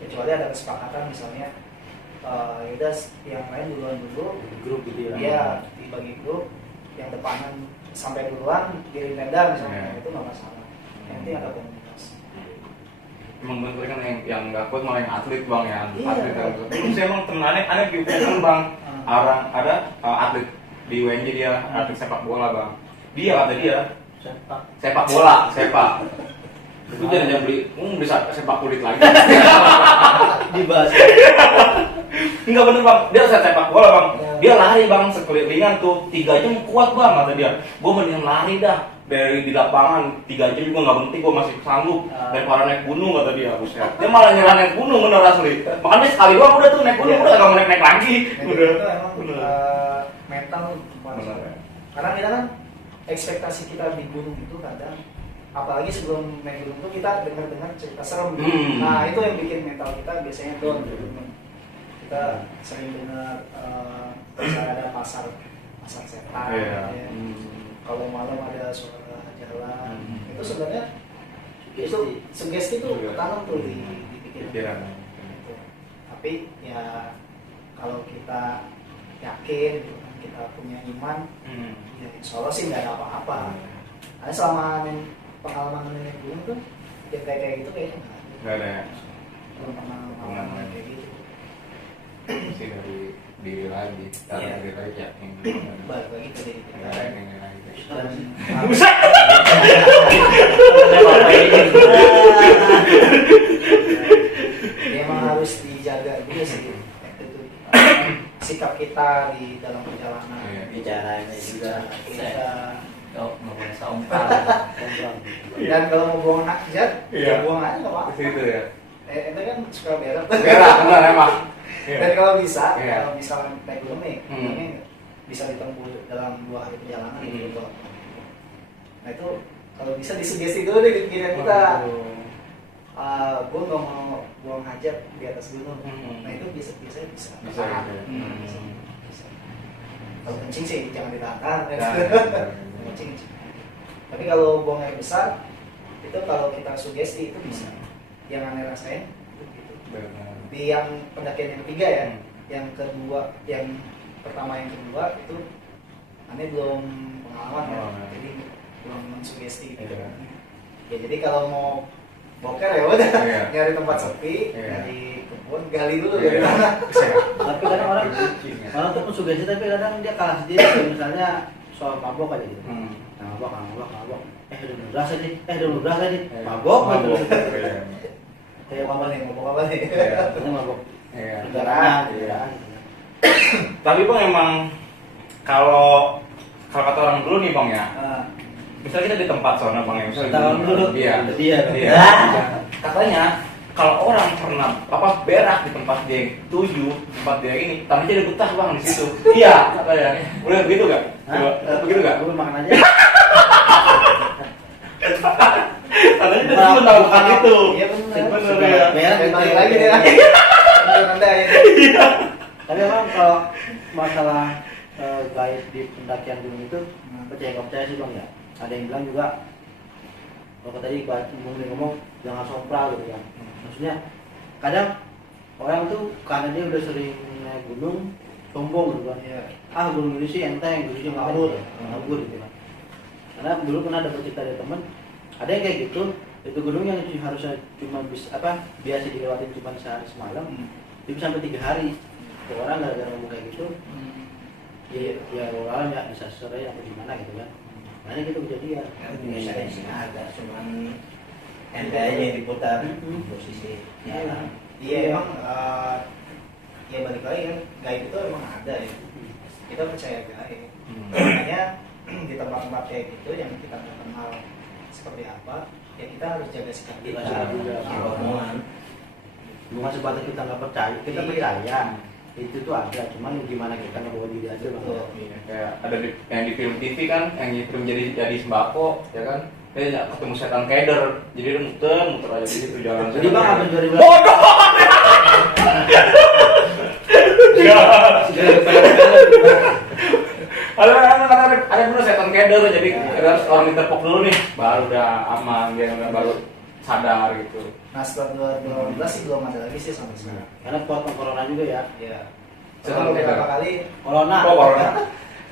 kecuali ada kesepakatan misalnya, yaudah yang lain duluan dulu, Di grup gitu ya. dia dibagi grup, yang depanan sampai duluan kirim tenda misalnya, Iya. itu nggak masalah. Yang penting ada komunikasi. Emang bener kan yang nggak kuat malah yang atlet bang ya, Iya. atlet yang terus emang temen aneh juga kan bang, orang ada atlet di UNJ dia atlet sepak bola bang, dia kata dia sepak bola itu jangan beli, beli sepak kulit lagi. Dibahas. Enggak bener bang, dia sepak bola bang, Ya. dia lari bang sekelilingan tuh 3 jam kuat bang kata dia, gue mending lari dah dari di lapangan 3 jam juga nggak penting, gue masih sanggup daripada naik gunung kata dia. Buset. Dia malah nyerah naik gunung bener asli, makanya sekali doang udah tuh naik gunung udah nggak mau naik lagi. Nah, Udah. itu emang Bener. mental Bener, ya. karena kita kan ekspektasi kita di gunung itu kadang apalagi sebelum naik gunung itu kita dengar cerita serem. Nah itu yang bikin mental kita biasanya down di gunung. Kita sering dengar misalnya ada pasar setan, Iya. ya. Kalau malam ada suara jalan, itu sebenarnya Sugesti. itu sugesti itu Sugesti. tanam tuh di pikiran. Pikiran. Gitu. Tapi ya kalau kita yakin gitu kan, kita punya iman, ya insya Allah sih nggak ada apa-apa. Karena selama pengalaman naik gunung tuh yang kayak gitu kayaknya Nggak ada ya. belum pernah pengalaman kayak gitu. Sih dari diri lagi, dari Iya. diri lagi ya. Balik lagi ke diri kita. Dan Ya, emang harus dijaga juga sih itu sikap kita di dalam perjalanan. Iya. bicaranya juga. Kita oh nggak boleh sompral. Ngobrol. dan kalau mau buang hajat, Iya. ya buang aja nggak apa-apa. Itu ya. Ente kan suka berak. Berak benar emang. Dan kalau bisa, Iya. kalau misalnya naik gunung nih, Hmm. ini bisa ditempuh dalam 2 hari perjalanan gitu. Nah itu kalau bisa disugesti dulu deh di pikiran kita. Gue nggak mau buang hajat di atas gunung. Hmm. Nah itu bisa. Bisa, Tahan. gitu. Bisa. Kalau kencing sih jangan ditahan. Kencing. Tapi kalau buang air besar, itu kalau kita sugesti itu bisa. Yang aneh rasain itu gitu. Di yang pendakian yang ketiga ya, yang kedua, yang pertama yang kedua itu aneh belum pengalaman ya, jadi belum mensugesti gitu. Iya. Ya jadi kalau mau boker ya udah Iya. nyari tempat sepi, Iya. nyari kebun, gali dulu Iya. dari mana. Tapi kadang orang tuh sugesti tapi kadang dia kalah sendiri. Kayak misalnya soal mabok aja gitu. Nah, mabok. Udah berasa nih. Udah berasa nih. Mabok. Kayak apa nih, mau apa nih? Ini mabok. Iya. Kendaraan. Tapi bang emang kalau kata orang dulu nih bang ya, Nah, misalnya kita di tempat sana bang ya, misalnya Kata orang dulu. Iya. Dia. Katanya kalau orang pernah berak di tempat dia yang tuju, tempat dia ini, tapi jadi betah bang di situ. Iya, katanya. Udah begitu gak? Coba, begitu gak? Gue makan aja. Katanya dia sih menawarkan itu. Iya benar. Bener ya. Berak Dan gitu balik ya. lagi nih lagi. Anda ya. Tapi emang kalau masalah gaib di pendakian gunung itu percaya nggak percaya sih bang ya. Ada yang bilang juga kalau tadi ngomong jangan sompral gitu kan. Maksudnya kadang orang tuh karena dia udah sering naik gunung sombong gitu kan. Iya. Gunung ini sih enteng, gunung ini ngabur gitu kan. Karena dulu pernah dapat cerita dari teman, ada yang kayak gitu, itu gunung yang harusnya cuma biasa dilewatin cuma sehari semalam, Itu bisa sampai 3 hari. Ada orang gara-gara ngomong kayak gitu, ya awalnya bisa sore apa gimana gitu kan. Makanya gitu kejadian. Indonesia di sini ada, cuman endanya diputar posisi. Iya emang ya balik lagi kan gaib itu emang ada ya. Kita percaya gaib. Makanya di tempat-tempat kayak gitu yang kita nggak kenal seperti apa, ya kita harus jaga sikap kita. Omongan. Bukan sebatas kita nggak percaya, kita percaya itu tuh ada, cuman gimana kita ngebawa diri aja bang. Iya, kayak ada yang di film TV kan, yang di film jadi sembako, ya kan? Dia ketemu setan keder, jadi dia muter aja di situ jalan. Jadi bang apa jual Bodoh. Ada bener setan keder, jadi harus orang ditepok dulu nih, baru udah aman, dia baru sadar gitu. Nah setelah 2012 sih belum ada lagi sih sampai sekarang. Karena potong corona juga ya. Iya. Setan Pernah beberapa keder. kali, Corona.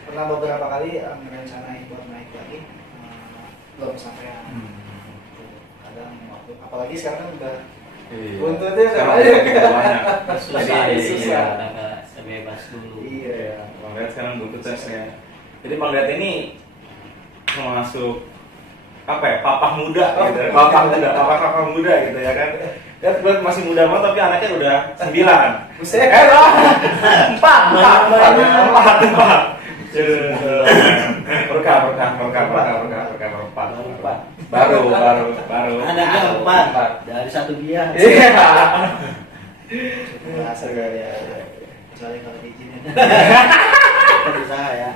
pernah beberapa kali merencanain buat naik lagi, belum kesampaian. Kadang waktu, apalagi sekarang kan udah Iya. buntutnya sama Sekarang aja. udah banyak. Susah, Jadi, susah. iya. Agak sebebas dulu. Iya. Bang Lihat sekarang buntutnya saya. Jadi Bang Lihat ini masuk apa ya, papa muda gitu. Papa muda gitu ya kan. Dia buat masih muda banget tapi anaknya udah 9. Buset. Loh. 4. Berkah. Baru. Anaknya 4 dari 1 biang. Iya. Bahasa ya. Kecuali kalau diizinin. Kita berusaha ya.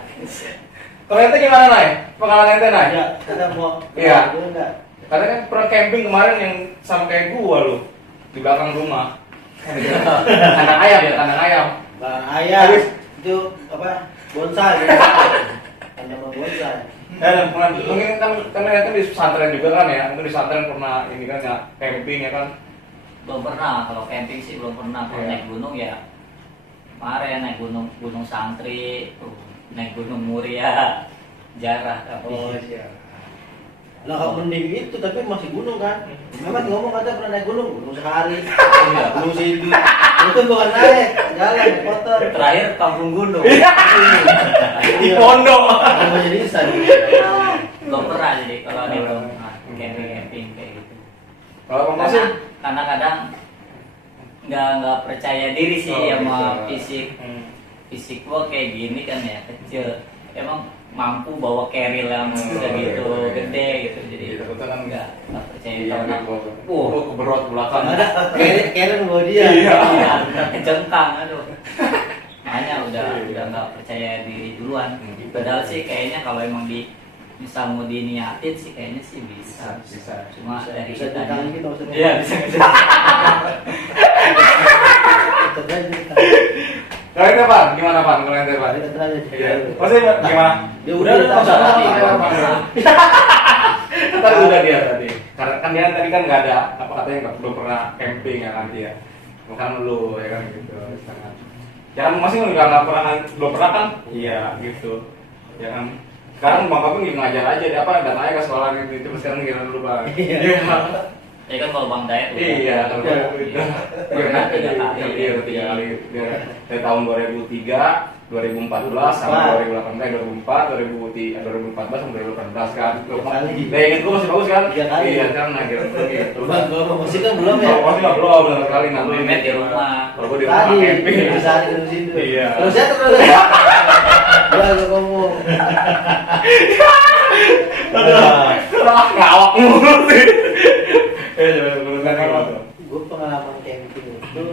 Kalau ente gimana, Nay? Pengalaman ente, Nay? Ya, kita mau Iya. dulu enggak? Karena kan pernah camping kemarin yang sama kayak gua lu di belakang rumah. Kandang ayam. Bang ayam itu apa? Bonsai. Hanya mau bonsai. Mungkin kan di pesantren juga kan ya, itu di pesantren pernah ini kan ya camping ya kan. Belum pernah, kalau camping sih belum pernah. Kalau Iya. naik gunung ya kemarin naik gunung Santri, naik gunung Muria, jarah tapi. Oh iya. Lah kalau mending itu tapi masih gunung kan. Memang ngomong kata pernah naik gunung sehari. Gunung Sindu. Itu bukan naik, jalan motor. Terakhir kampung gunung. Di pondok. Apa jadi bisa? Belum pernah jadi kalau ada belum pernah camping kayak gitu. Kalau Bang Karena Masin kadang nggak percaya diri sih sama fisik gua kayak gini kan ya, kecil. Emang mampu bawa carrier yang segitu gede gitu, jadi kan nggak percaya iya, karena keberot belakang. Ada keren bawa dia. Iya. udah kecengkang, aduh. Makanya udah nggak percaya diri duluan. Padahal sih kayaknya kalau emang misal mau diniatin sih kayaknya sih bisa. Cuma dari Bisa kita ditangani kita maksudnya. Iya bisa. Kalau ente Pan, gimana Pan? Kalau ente Pan? Iya. Maksudnya gimana? Dia Udah udah nggak usah tahu lagi. tadi. Ntar udah dia tadi. Karena kan dia tadi kan nggak ada apa katanya nggak belum pernah camping ya kan dia. Bukan lu ya kan gitu. Jangan masih nggak pernah belum pernah kan? Iya gitu. Ya kan. Sekarang Bang Kapung juga ngajar aja dia apa datang aja ke sekolah gitu terus sekarang giliran dulu Bang. Iya. Ya kan kalau Bang Dayat udah. Iya, kalau Iya. pernah Tiga kali. Iya, 3 kali. Dari tahun 2003, 2014 sampai 2018, 2004, 2014 sampai 2018 kan. Nah, ingat gua masih bagus kan? 3 kali. Iya, kan nah gitu. Bang, kalau musik kan belum ya. Kalau masih nggak belum benar kali Nah, Memet di rumah. Kalau gua di rumah Tadi camping. bisa di situ. Iya. Terus ya terus. Gua agak ngomong. Aduh, ngawak mulu sih. Gue pengalaman camping itu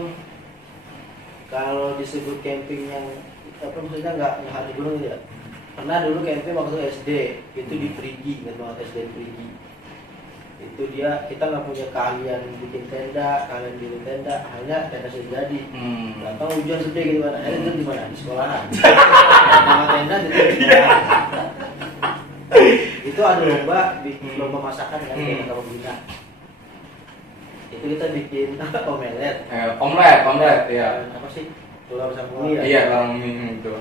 kalau disebut camping yang apa maksudnya nggak harus gunung ya. Pernah dulu camping waktu SD itu di Perigi, nggak banget SD di Perigi. Itu dia kita nggak punya keahlian bikin tenda, kalian bikin tenda, hanya tenda sudah jadi. Datang hujan gede gitu kan, akhirnya itu di mana di sekolahan. Nama tenda di sekolahan. Itu ada lomba bikin lomba masakan kan kita membina. Itu kita bikin omelet. Omelet, ya. Apa sih? Tulang bersama ya. Iya, orang itu.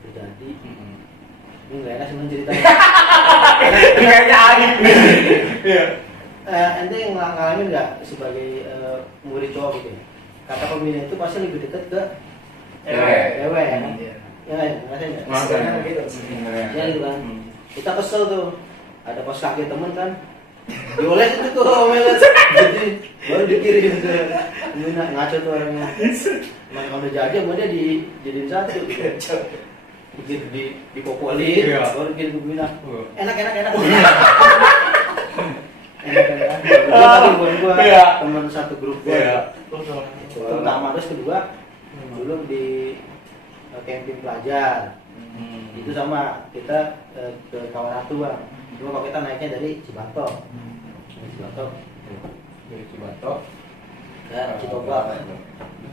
Itu jadi. Ini nggak enak sebenarnya ceritanya. Kayaknya Adit nih. Iya. Ente yang ngalamin nggak sebagai murid cowok gitu ya? kata pembina itu pasti lebih dekat ke Cewek. cewek ya kan? Iya. Ya kan, ngerasain nggak? Maksudnya gitu. Ya gitu kan. Kita kesel tuh, ada pas kaki temen kan, dioles itu tuh omelet, jadi baru dikirim ke pembina, ngaco tuh orangnya. Nah kalau udah jadi sama dia dijadiin satu, gitu. Dipopolin, Iya. baru dikirim ke pembina. Enak. Enak. Gua Iya. teman satu grup gua. Iya. Pertama, terus kedua dulu di camping pelajar. Itu sama kita ke Kawaratu bang. Cuma kalau kita naiknya dari Cibatok. Dari Cibatok Dari Cibatok ke Cikoba.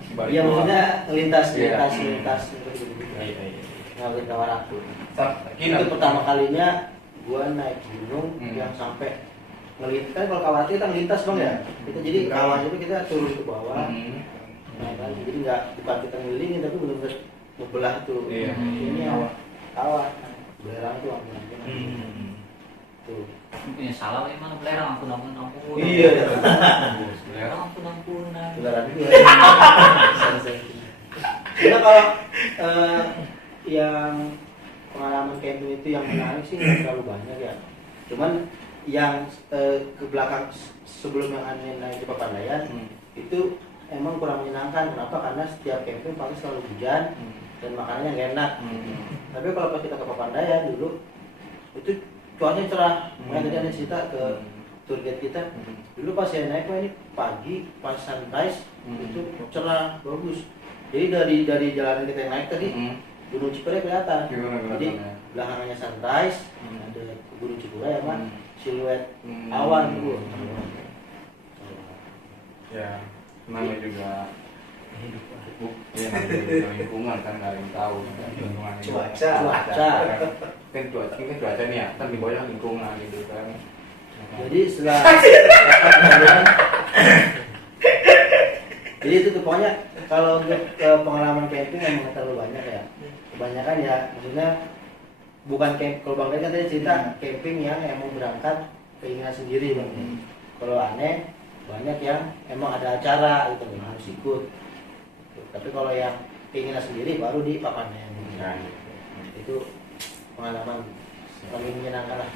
Cibari Iya doang. maksudnya lintas Iya. gitu. Ngawin Kawaratu. Kina. Itu pertama kalinya gua naik gunung yang sampai ngelintas. Kan kalau Kawaratu kita ngelintas bang ya. Kita jadi kawah itu kita turun ke bawah. Nah, kan? Jadi bukan kita ngelilingin tapi benar-benar membelah tuh. Iya. Ini kawah. Belerang tuh ambulan. Tuh. Punya salah emang belerang ampun. Iya. Belerang ampunan. Belerang juga. Karena kalau yang pengalaman camping itu yang menarik sih nggak terlalu banyak ya. Cuman yang ke belakang sebelum yang aneh naik di Papandayan itu emang kurang menyenangkan. Kenapa? Karena setiap camping pasti selalu hujan dan makanannya nggak enak. Tapi kalau pas kita ke Papandayan dulu itu cuacanya cerah. Makanya tadi ada cerita ke tour guide kita. Dulu pas saya naik, wah ini pagi pas sunrise itu cerah bagus. Jadi dari jalanan kita yang naik tadi Gunung Cikuray kelihatan. Jadi belakangannya sunrise, ada Gunung Cikuray sama siluet awan gitu. Ya, namanya juga ya namanya juga lingkungan kan nggak ada yang tahu lingkungan itu. Cuaca. Kan cuaca nih ya, kan di bawahnya lingkungan gitu kan. Jadi setelah jadi itu tuh pokoknya kalau untuk pengalaman camping emang nggak terlalu banyak ya. Kebanyakan ya maksudnya bukan camp. Kalau Bang Len kan tadi cerita camping yang emang berangkat keinginan sendiri bang. Kalau aneh banyak yang emang ada acara gitu yang harus ikut. Tapi kalau yang keinginan sendiri baru di Papandayan. Nah, Itu pengalaman paling menyenangkan lah.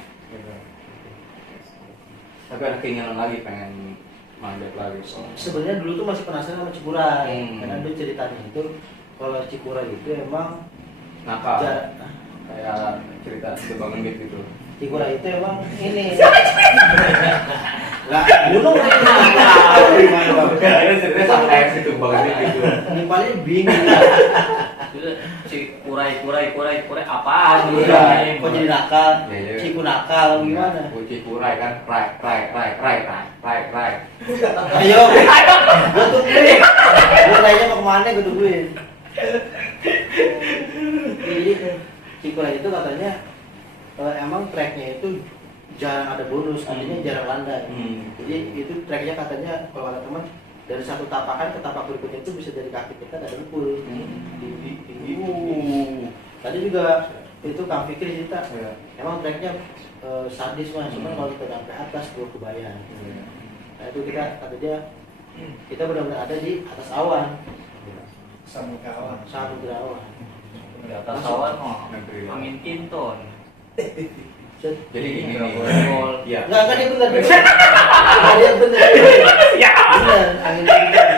tapi ada keinginan lagi pengen manjat lagi. Sebenarnya dulu tuh masih penasaran sama Cikuray. Karena dulu ceritanya itu kalau Cikuray itu emang Nakal. jar- Kayak cerita Bang Gendit gitu. Cikuray itu emang ini. Lah, gunung ini gimana bang? Ini ceritanya sama kayak situ Bang Gendit gitu. Ini paling bingung. Itu si kurai apaan? Iya, kok jadi nakal? Iya, iya. Ciku nakal gimana? Kunci kurai kan, rai. Ayo, gua tungguin. Gua nanya mau kemana, gua tungguin. Jadi Cikuray itu katanya emang treknya itu jarang ada bonus, artinya jarang landai. Jadi itu treknya katanya kalau kata teman dari satu tapakan ke tapak berikutnya itu bisa dari kaki kita ada dengkul. Tadi juga itu Kang Fikri cerita, emang treknya sadis mas, cuman kalau kita sampai atas gua kebayang. Nah itu kita kata dia kita benar-benar ada di atas awan, Samudra awan. samudra awan. Di atas awan mah angin kinton. Jadi gini nih. Gol. Iya. Enggak dia benar. Dia benar. Ya. Benar angin kinton.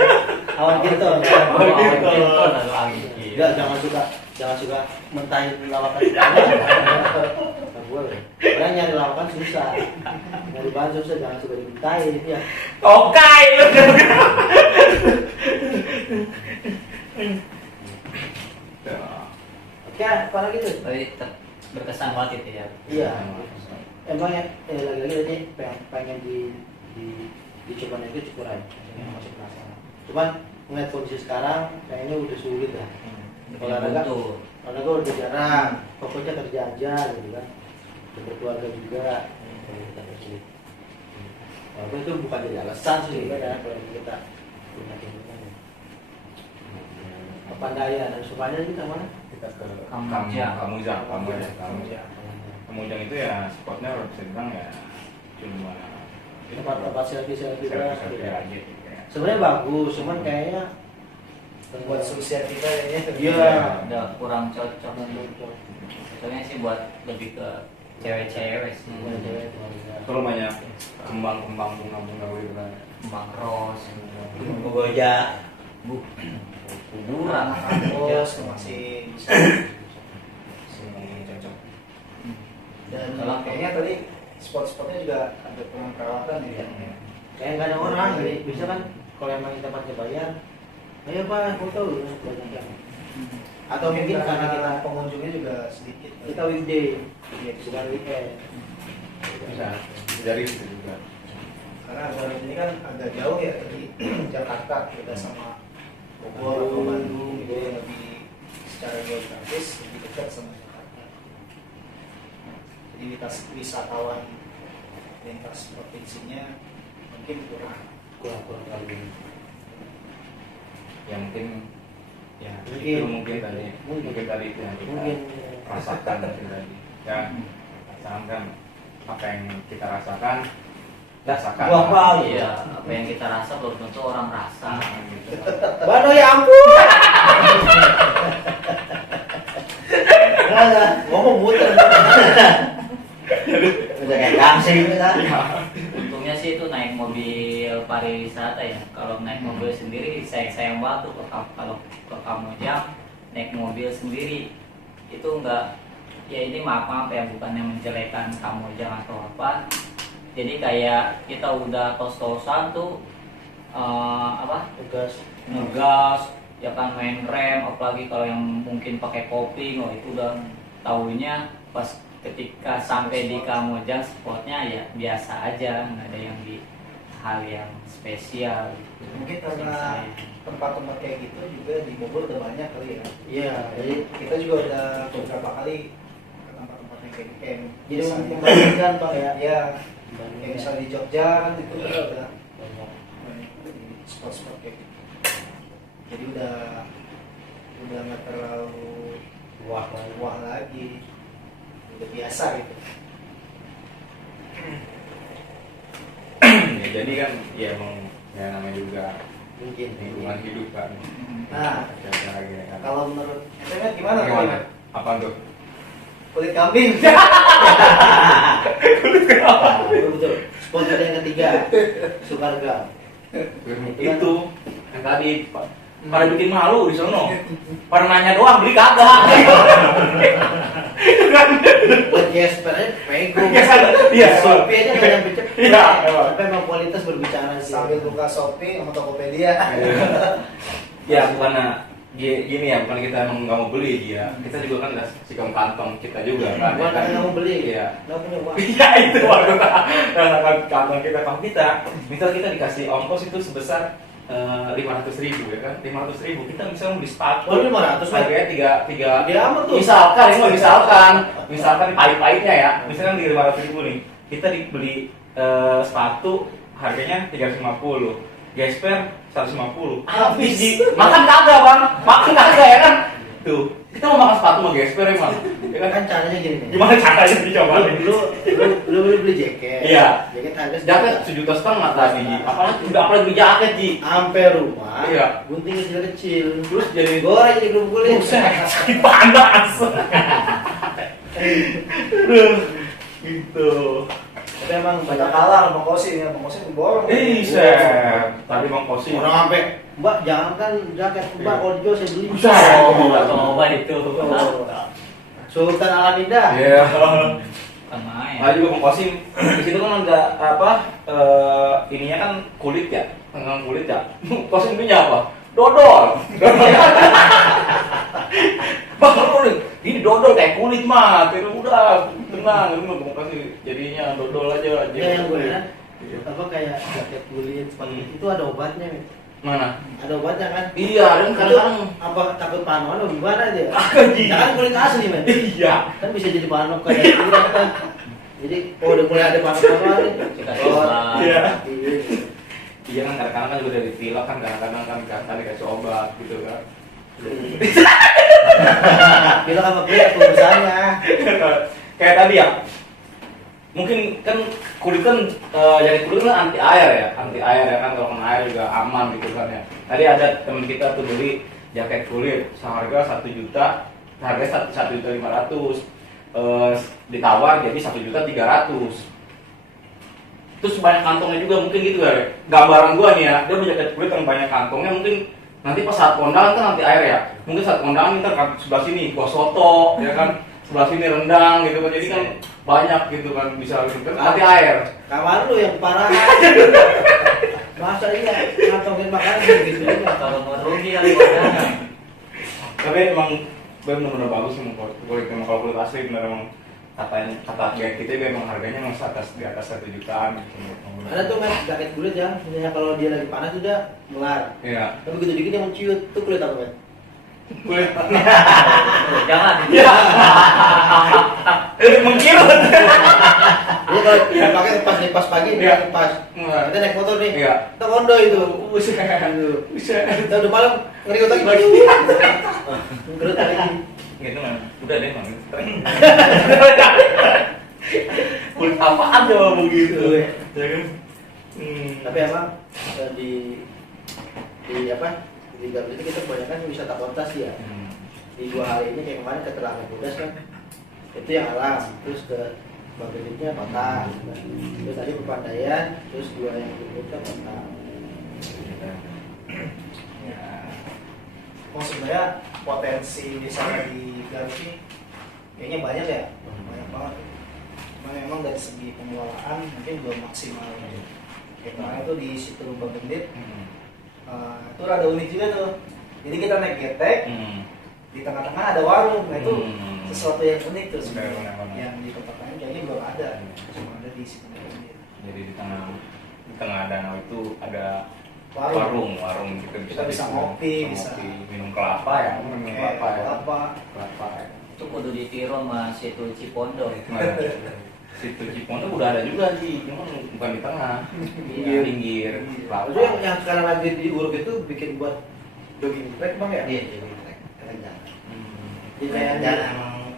Awan kinton. Awan kinton atau angin kinton. Enggak, jangan suka mentahin lawakan. Enggak boleh. Orang nyari lawakan susah. Nyari bahan susah, jangan suka dimintain ya. Okai lu. Oke, apa lagi tuh? Tapi berkesan banget itu ya. Iya. Emang ya, lagi-lagi tadi pengen dicoba itu Cikuray. Masih penasaran. Cuman ngeliat kondisi sekarang kayaknya udah sulit ya. Olahraga udah jarang, fokusnya kerja aja gitu kan. Udah berkeluarga juga. Sulit. Walaupun itu bukan jadi alasan sih ya kalau kita punya keinginan. Papandayan dan Supandayan kita mana? Kita ke Kamujang. Kamujang itu ya spotnya harus bisa dibilang ya cuma Tempat selfie selfie aja. aja gitu ya. Sebenarnya bagus, cuman kayaknya buat seusia kita ya. Iya. Udah kurang cocok. Cocoknya sih buat lebih ke cewek-cewek sih. Kalau banyak kembang-kembang bunga-bunga gitu kan. Kembang ros, Bogoja. kuburan, Terus masih bisa Cocok. dan Kalau- kayaknya tadi spot-spotnya juga ada kurang perawatan ya. Kayak nggak ada orang, jadi bisa kan kalau emang tempatnya bayar, ayo pak foto gitu. Atau mungkin karena kita pengunjungnya juga sedikit. kita weekday, Iya, bukan weekend. Bisa dari itu juga. karena Aguan ini kan agak jauh ya dari Jakarta, beda sama Bogor atau Bandung gitu yang lebih secara geografis lebih dekat sama Jakarta. Jadi wisatawan lintas provinsinya mungkin kurang. Kurang kali. Ya mungkin ya Mungkin. itu mungkin tadi Mungkin. tadi itu yang kita Mungkin rasakan mungkin tadi ya rasakan kan apa yang kita rasakan Gua apa? Iya, apa yang kita rasa belum tentu orang rasa. gitu. Waduh ya ampun. Ngomong muter. Udah kayak gangsing kan. Untungnya sih itu naik mobil pariwisata ya. Kalau naik mobil sendiri sayang banget tuh kalau ke Kamojang naik mobil sendiri itu enggak, ya ini maaf ya, bukannya menjelekan Kamojang atau apa. Jadi kayak kita udah tos-tosan tuh Tugas. ngegas ya kan, main rem, apalagi kalau yang mungkin pakai kopling, oh itu udah tahunya pas ketika sampai di Kamojang spotnya ya biasa aja, nggak ada yang di hal yang spesial gitu. Mungkin karena tempat-tempat kayak gitu juga di Bogor udah banyak kali ya. Iya, jadi Kita juga udah beberapa kali ke tempat-tempat yang kayak camp. jadi Misalnya- membandingkan Bang ya. ya kayak misalnya di Jogja kan itu udah Banyak. banyak di spot-spot kayak gitu. Jadi udah nggak terlalu wah lagi, udah biasa gitu. Ya, jadi kan ya emang ya namanya juga Mungkin. lingkungan hidup kan. Nah, Cara gini kan. kalau menurut Ente gimana? Gimana? Apa tuh? Kulit kambing. Betul. Spot kita yang ketiga. Sukarga. Itu yang tadi pada bikin malu di sono. Pada nanya doang, beli kagak. Buat Jesper aja pego. Iya, Shopee aja nggak nyampe cepet. Iya, emang. Tapi emang kualitas berbicara sih. Sambil buka Shopee sama Tokopedia. Ya bukan gini ya, bukan kita emang nggak mau beli dia. Kita juga kan udah sikap kantong kita juga kan. Bukan karena nggak mau beli. Iya. Nggak punya uang. Iya itu waktu kantong kita, kalau kita misal kita dikasih ongkos itu sebesar 500.000 ya kan, 500.000 kita bisa beli sepatu. Oh, 500, harganya tiga. Dia amat tuh. Misalkan pahit-pahitnya ya, misalkan di 500.000 nih, kita dibeli sepatu harganya 350, gesper 150, habis di makan kagak bang, makan kagak ya kan, tuh kita mau makan sepatu sama gesper emang, ya kan? Kan caranya gini nih. Gimana caranya dicoba nih? Lu beli jaket. Iya. Jaket harga Jaket 1,5 juta tadi, apalagi beli jaket Ji. sampai rumah. Iya. Gunting kecil-kecil. Terus jadi Goreng jadi kerupuk sakit panas. Gitu. Tapi emang Banyak banyak kalah Bang Kosi ya, Bang Kosi borong. Tadi Bang Kosi. orang sampai Mbak jangan kan jaket Mbak Ojo saya beli. Buset. Coba itu. Sultan Alamida. Iya. Bukan main. Nah juga Bang Kosi di situ kan ada apa? Ininya kan kulit ya, tengah kulit ya. Kosi punya apa? Dodol. Bang, ini dodol kayak kulit mah. Terus udah tenang, lu Bang Kosi jadinya dodol aja. Ya yang gue bilang apa kayak jaket kulit seperti itu ada obatnya men. Mana? Ada obatnya kan? Iya, dan kadang-kadang Apa takut panon atau gimana dia? Anjing. Jangan kulit asli men. iya. Kan bisa jadi panok kayak gitu kan. Jadi udah mulai ada panok-panok nih. Dikasih Oh, obat. Iya. iya. Iya kan kadang-kadang kan juga dari pilek kan kadang-kadang kan dikasih obat gitu kan. Bilang sama gue urusannya. Kayak tadi ya. Mungkin kan kulit kan jadi kulit kan anti air ya kan, kalau kena air juga aman gitu kan ya. Tadi ada teman kita tuh beli jaket kulit seharga 1 juta, harganya 1.500.000, ditawar jadi 1.300.000. Terus banyak kantongnya juga mungkin gitu ya. Gambaran gua nih ya, dia punya jaket kulit yang banyak kantongnya, mungkin nanti pas saat kondangan kan nanti air ya. Mungkin saat kondangan ntar kan sebelah sini kuah soto ya kan, sebelah sini rendang gitu kan. Jadi kan banyak gitu kan bisa gitu. Nanti air. Kamar lu yang parah. Masa iya ngantongin makanan gitu aja. Kalau mau rugi kali kondangan. Tapi emang benar-benar bagus sih kulit, emang kalau kulit asli benar emang kata gaya kita memang harganya emang di atas 1 jutaan gitu. Ada tuh men jaket kulit ya, misalnya kalau dia lagi panas tuh dia melar. Iya. Tapi begitu dikit dia menciut, tuh kulit apa men? Kulit Jangan. mengkirut. Lu kalau dipakai pas pagi, Iya. pas. Iya. Kita naik motor nih. Iya. Kita kondo itu. Buset. Kita udah malam ngeriut lagi. Ngeriut lagi. Gitu kan. Udah deh Bang. Kulit apaan coba begitu? Ya kan? Tapi emang di apa? Di Garut itu kita kebanyakan wisata kontas ya. Di 2 hari ini kayak kemarin ke Telaga Kudas kan. Itu yang alam, terus ke Bageditnya kota. Terus tadi Pepadaian, terus 2 yang berikutnya kota. Ya. Oh sebenarnya potensi wisata di Garut ini kayaknya banyak ya, banyak banget. Cuman memang dari segi pengelolaan mungkin belum maksimal. Kayak kemarin tuh di situ Bagendit, itu rada unik juga tuh. Jadi kita naik getek, di tengah-tengah ada warung. Nah itu sesuatu yang unik tuh sebenarnya. Yang di tempat lain kayaknya belum ada, cuma ada di situ Bagendit. Jadi di tengah danau itu ada Warung. warung Kita bisa ngopi, bisa minum kelapa ya, minum kelapa ya. Kelapa ya. Itu kudu ditiru sama situ Cipondo. Nah, situ Cipondo udah ada juga sih, cuma bukan di tengah, di pinggir kelapa. Itu yang sekarang lagi diuruk itu bikin buat jogging track bang ya? Iya, jogging track. Jalan. Di kayak Jalan emang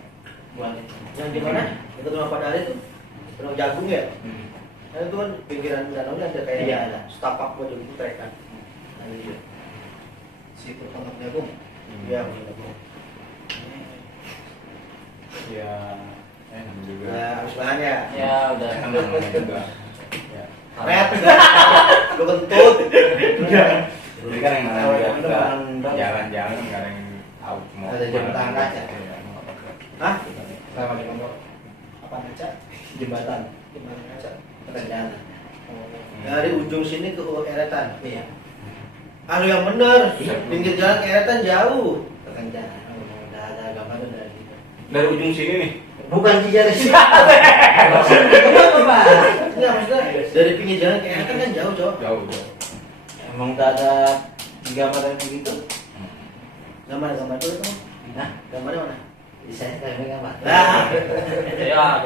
buat itu. yang di mana? Itu rumah Pak Dali tuh, Danau Jagung ya? Nah, itu kan pinggiran danaunya ada kayak Iya, ada. setapak buat jogging track kan. Nah, iya. Situ Pondok Jagung. Iya, benar. Ya, enak juga. Ya, habis bahan ya. Ya udah. Enak namanya juga. Ya. Red, lu kentut. Jadi kan yang mana Kalau juga yang kita depan, jalan-jalan nggak ada yang tahu mau Ada jam kemana. tangan kaca. Iya. Hah? Sama di pondok Apa kaca? Jembatan. Gimana kaca? rencana. Dari ujung sini ke Eretan. Iya, Anu yang bener, pinggir jalan ke Eretan jauh. rencana. Udah ada gambarnya dari situ. Dari ujung sini nih. Bukan sejarah sih. Kenapa, Pak? Enggak, maksudnya dari pinggir jalan ke Eretan kan jauh, Cok. Jauh. Emang udah ada gambaran begitu? Gambar dulu tuh. Nah, Gambarnya mana? bisa kayak gambar. Lah, Ya,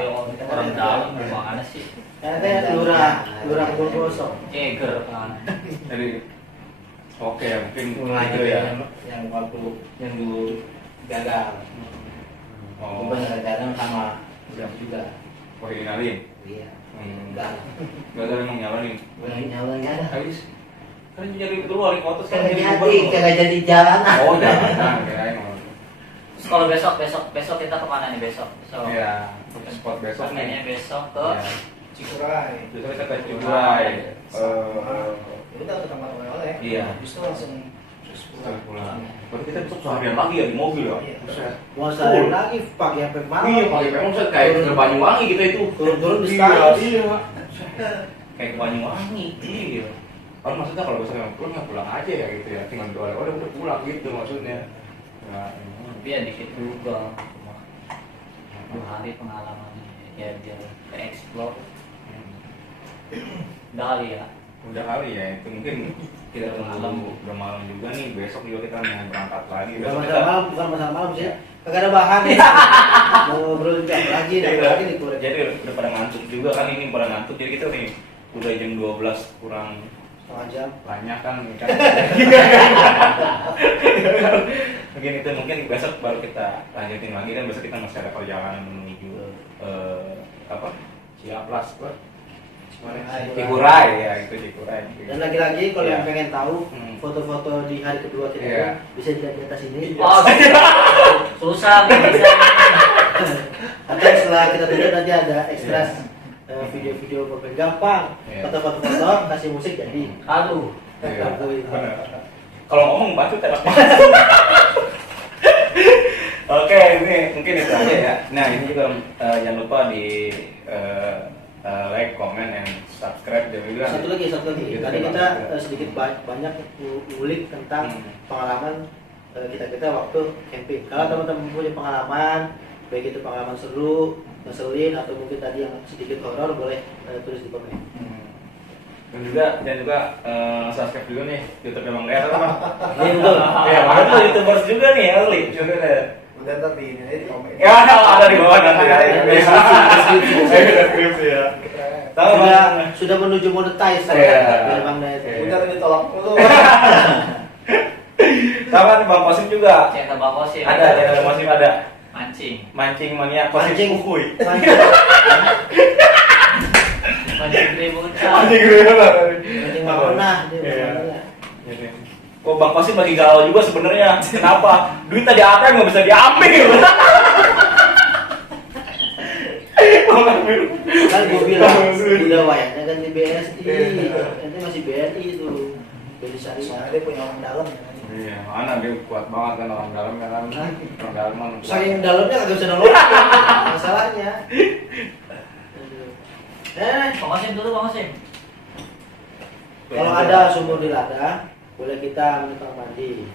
orang dalam gimana sih? Eretan lurah Kebun Kosong. Ceger kan. Jadi oke mungkin Mulai gitu ya. yang waktu yang dulu gagal. Oh, Bukan rencana sama udah juga. originalin. Iya. Enggak Enggak. ada emang nyala nih. Bukan nyala nggak ada. Habis kan jadi dulu wali kota sekarang Kagak jadi jadi, gubernur. kagak jadi jalan. Oh, jangan kirain. Terus kalau besok kita kemana nih besok? So, Iya, spot besok katanya nih. besok ke Iya. Cikuray. Besok kita ke Ciburai. Ya udah ke tempat oleh-oleh. Iya. Habis itu langsung terus Kita pulang. pulang. Berarti kita besok seharian lagi ya di mobil ya? Iya. Buset. Mau sehari lagi pagi sampai malam. Iya, pakai memang set kayak ke Banyuwangi kita itu. Turun-turun di Iya, Staros. iya. Kayak ke Banyuwangi. Iya. Kalau maksudnya kalau besok yang pulang ya pulang aja ya gitu ya. Tinggal doa udah pulang gitu maksudnya. Nah, tapi ya dikit juga. 2 hari pengalamannya ya biar ke explore. Udah kali ya. udah kali ya itu mungkin kita tunggu udah malam juga nih, besok juga kita mau berangkat lagi. Bukan Besok masalah malam, bukan masalah malam sih. Kagak ada bahan nih. Mau ngobrol juga lagi, Jadi lagi nih kurang. jadi udah pada ngantuk juga kan, ini pada ngantuk jadi kita nih udah jam 12 kurang Setengah jam. banyak kan. Mungkin itu mungkin besok baru kita lanjutin lagi, dan besok kita masih ada perjalanan menuju apa Ciamplas, Cikuray ya, itu Cikuray. Dan lagi-lagi kalau Iya. yang pengen tahu Hmm. foto-foto di hari kedua kita Iya. bisa dilihat di atas ini. Oh, susah bisa. Atau setelah kita tunjuk nanti ada ekstras video-video bermain gampang. Iya. Foto-foto kasih musik jadi. Aduh. Iya, benar. Kalau ngomong batu terus. Oke, ini mungkin itu aja ya. Nah, ini juga jangan lupa di like, comment, and subscribe juga. Satu lagi. Gitu, Tadi Bang. kita sedikit banyak ngulik tentang pengalaman kita waktu camping. Kalau teman-teman punya pengalaman, baik itu pengalaman seru, ngeselin, atau mungkin tadi yang sedikit horor, boleh tulis di komen. Dan juga subscribe juga nih YouTube Bang Dayat apa? Iya betul. Ya, makanya tuh YouTubers juga nih, asli. Juga deh. Udah ntar di ini di komen. Ya, ada di bawah nanti ya. Deskripsi ya. Tahu Sudah menuju monetize Iya. ya Bang Dayat. Iya. Udah ditolak dulu. sama nih Bang Kosim juga. Channel Bang Kosim. Ada, channel Bang Kosim ada. Mancing. Mancing mania Kosim Mancing. Kukuy. Mancing ribut. Mancing Marona dia Iya. Marona. Oh, Bang Kosim lagi galau juga sebenarnya. Kenapa? Duit tadi apa yang nggak bisa diambil? Kan gue bilang udah wayangnya kan di BSI, nanti masih BRI itu. Jadi Soalnya syariah. dia punya orang dalam ya. Iya, mana dia kuat banget kan orang dalam kan. Orang dalam mana? Saking dalamnya kagak bisa nolong masalahnya. Bang Kosim dulu Bang Kosim. Kalau ada sumur di ladang, boleh kita menumpang mandi.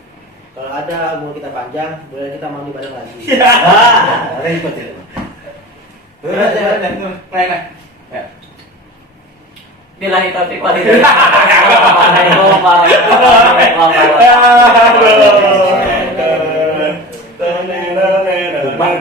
Kalau ada umur kita panjang, boleh kita mandi bareng lagi. Ribet ya. Nah. Ya. Bilahi taufiq wal hidayah. Assalamualaikum warahmatullahi wabarakatuh. Bang.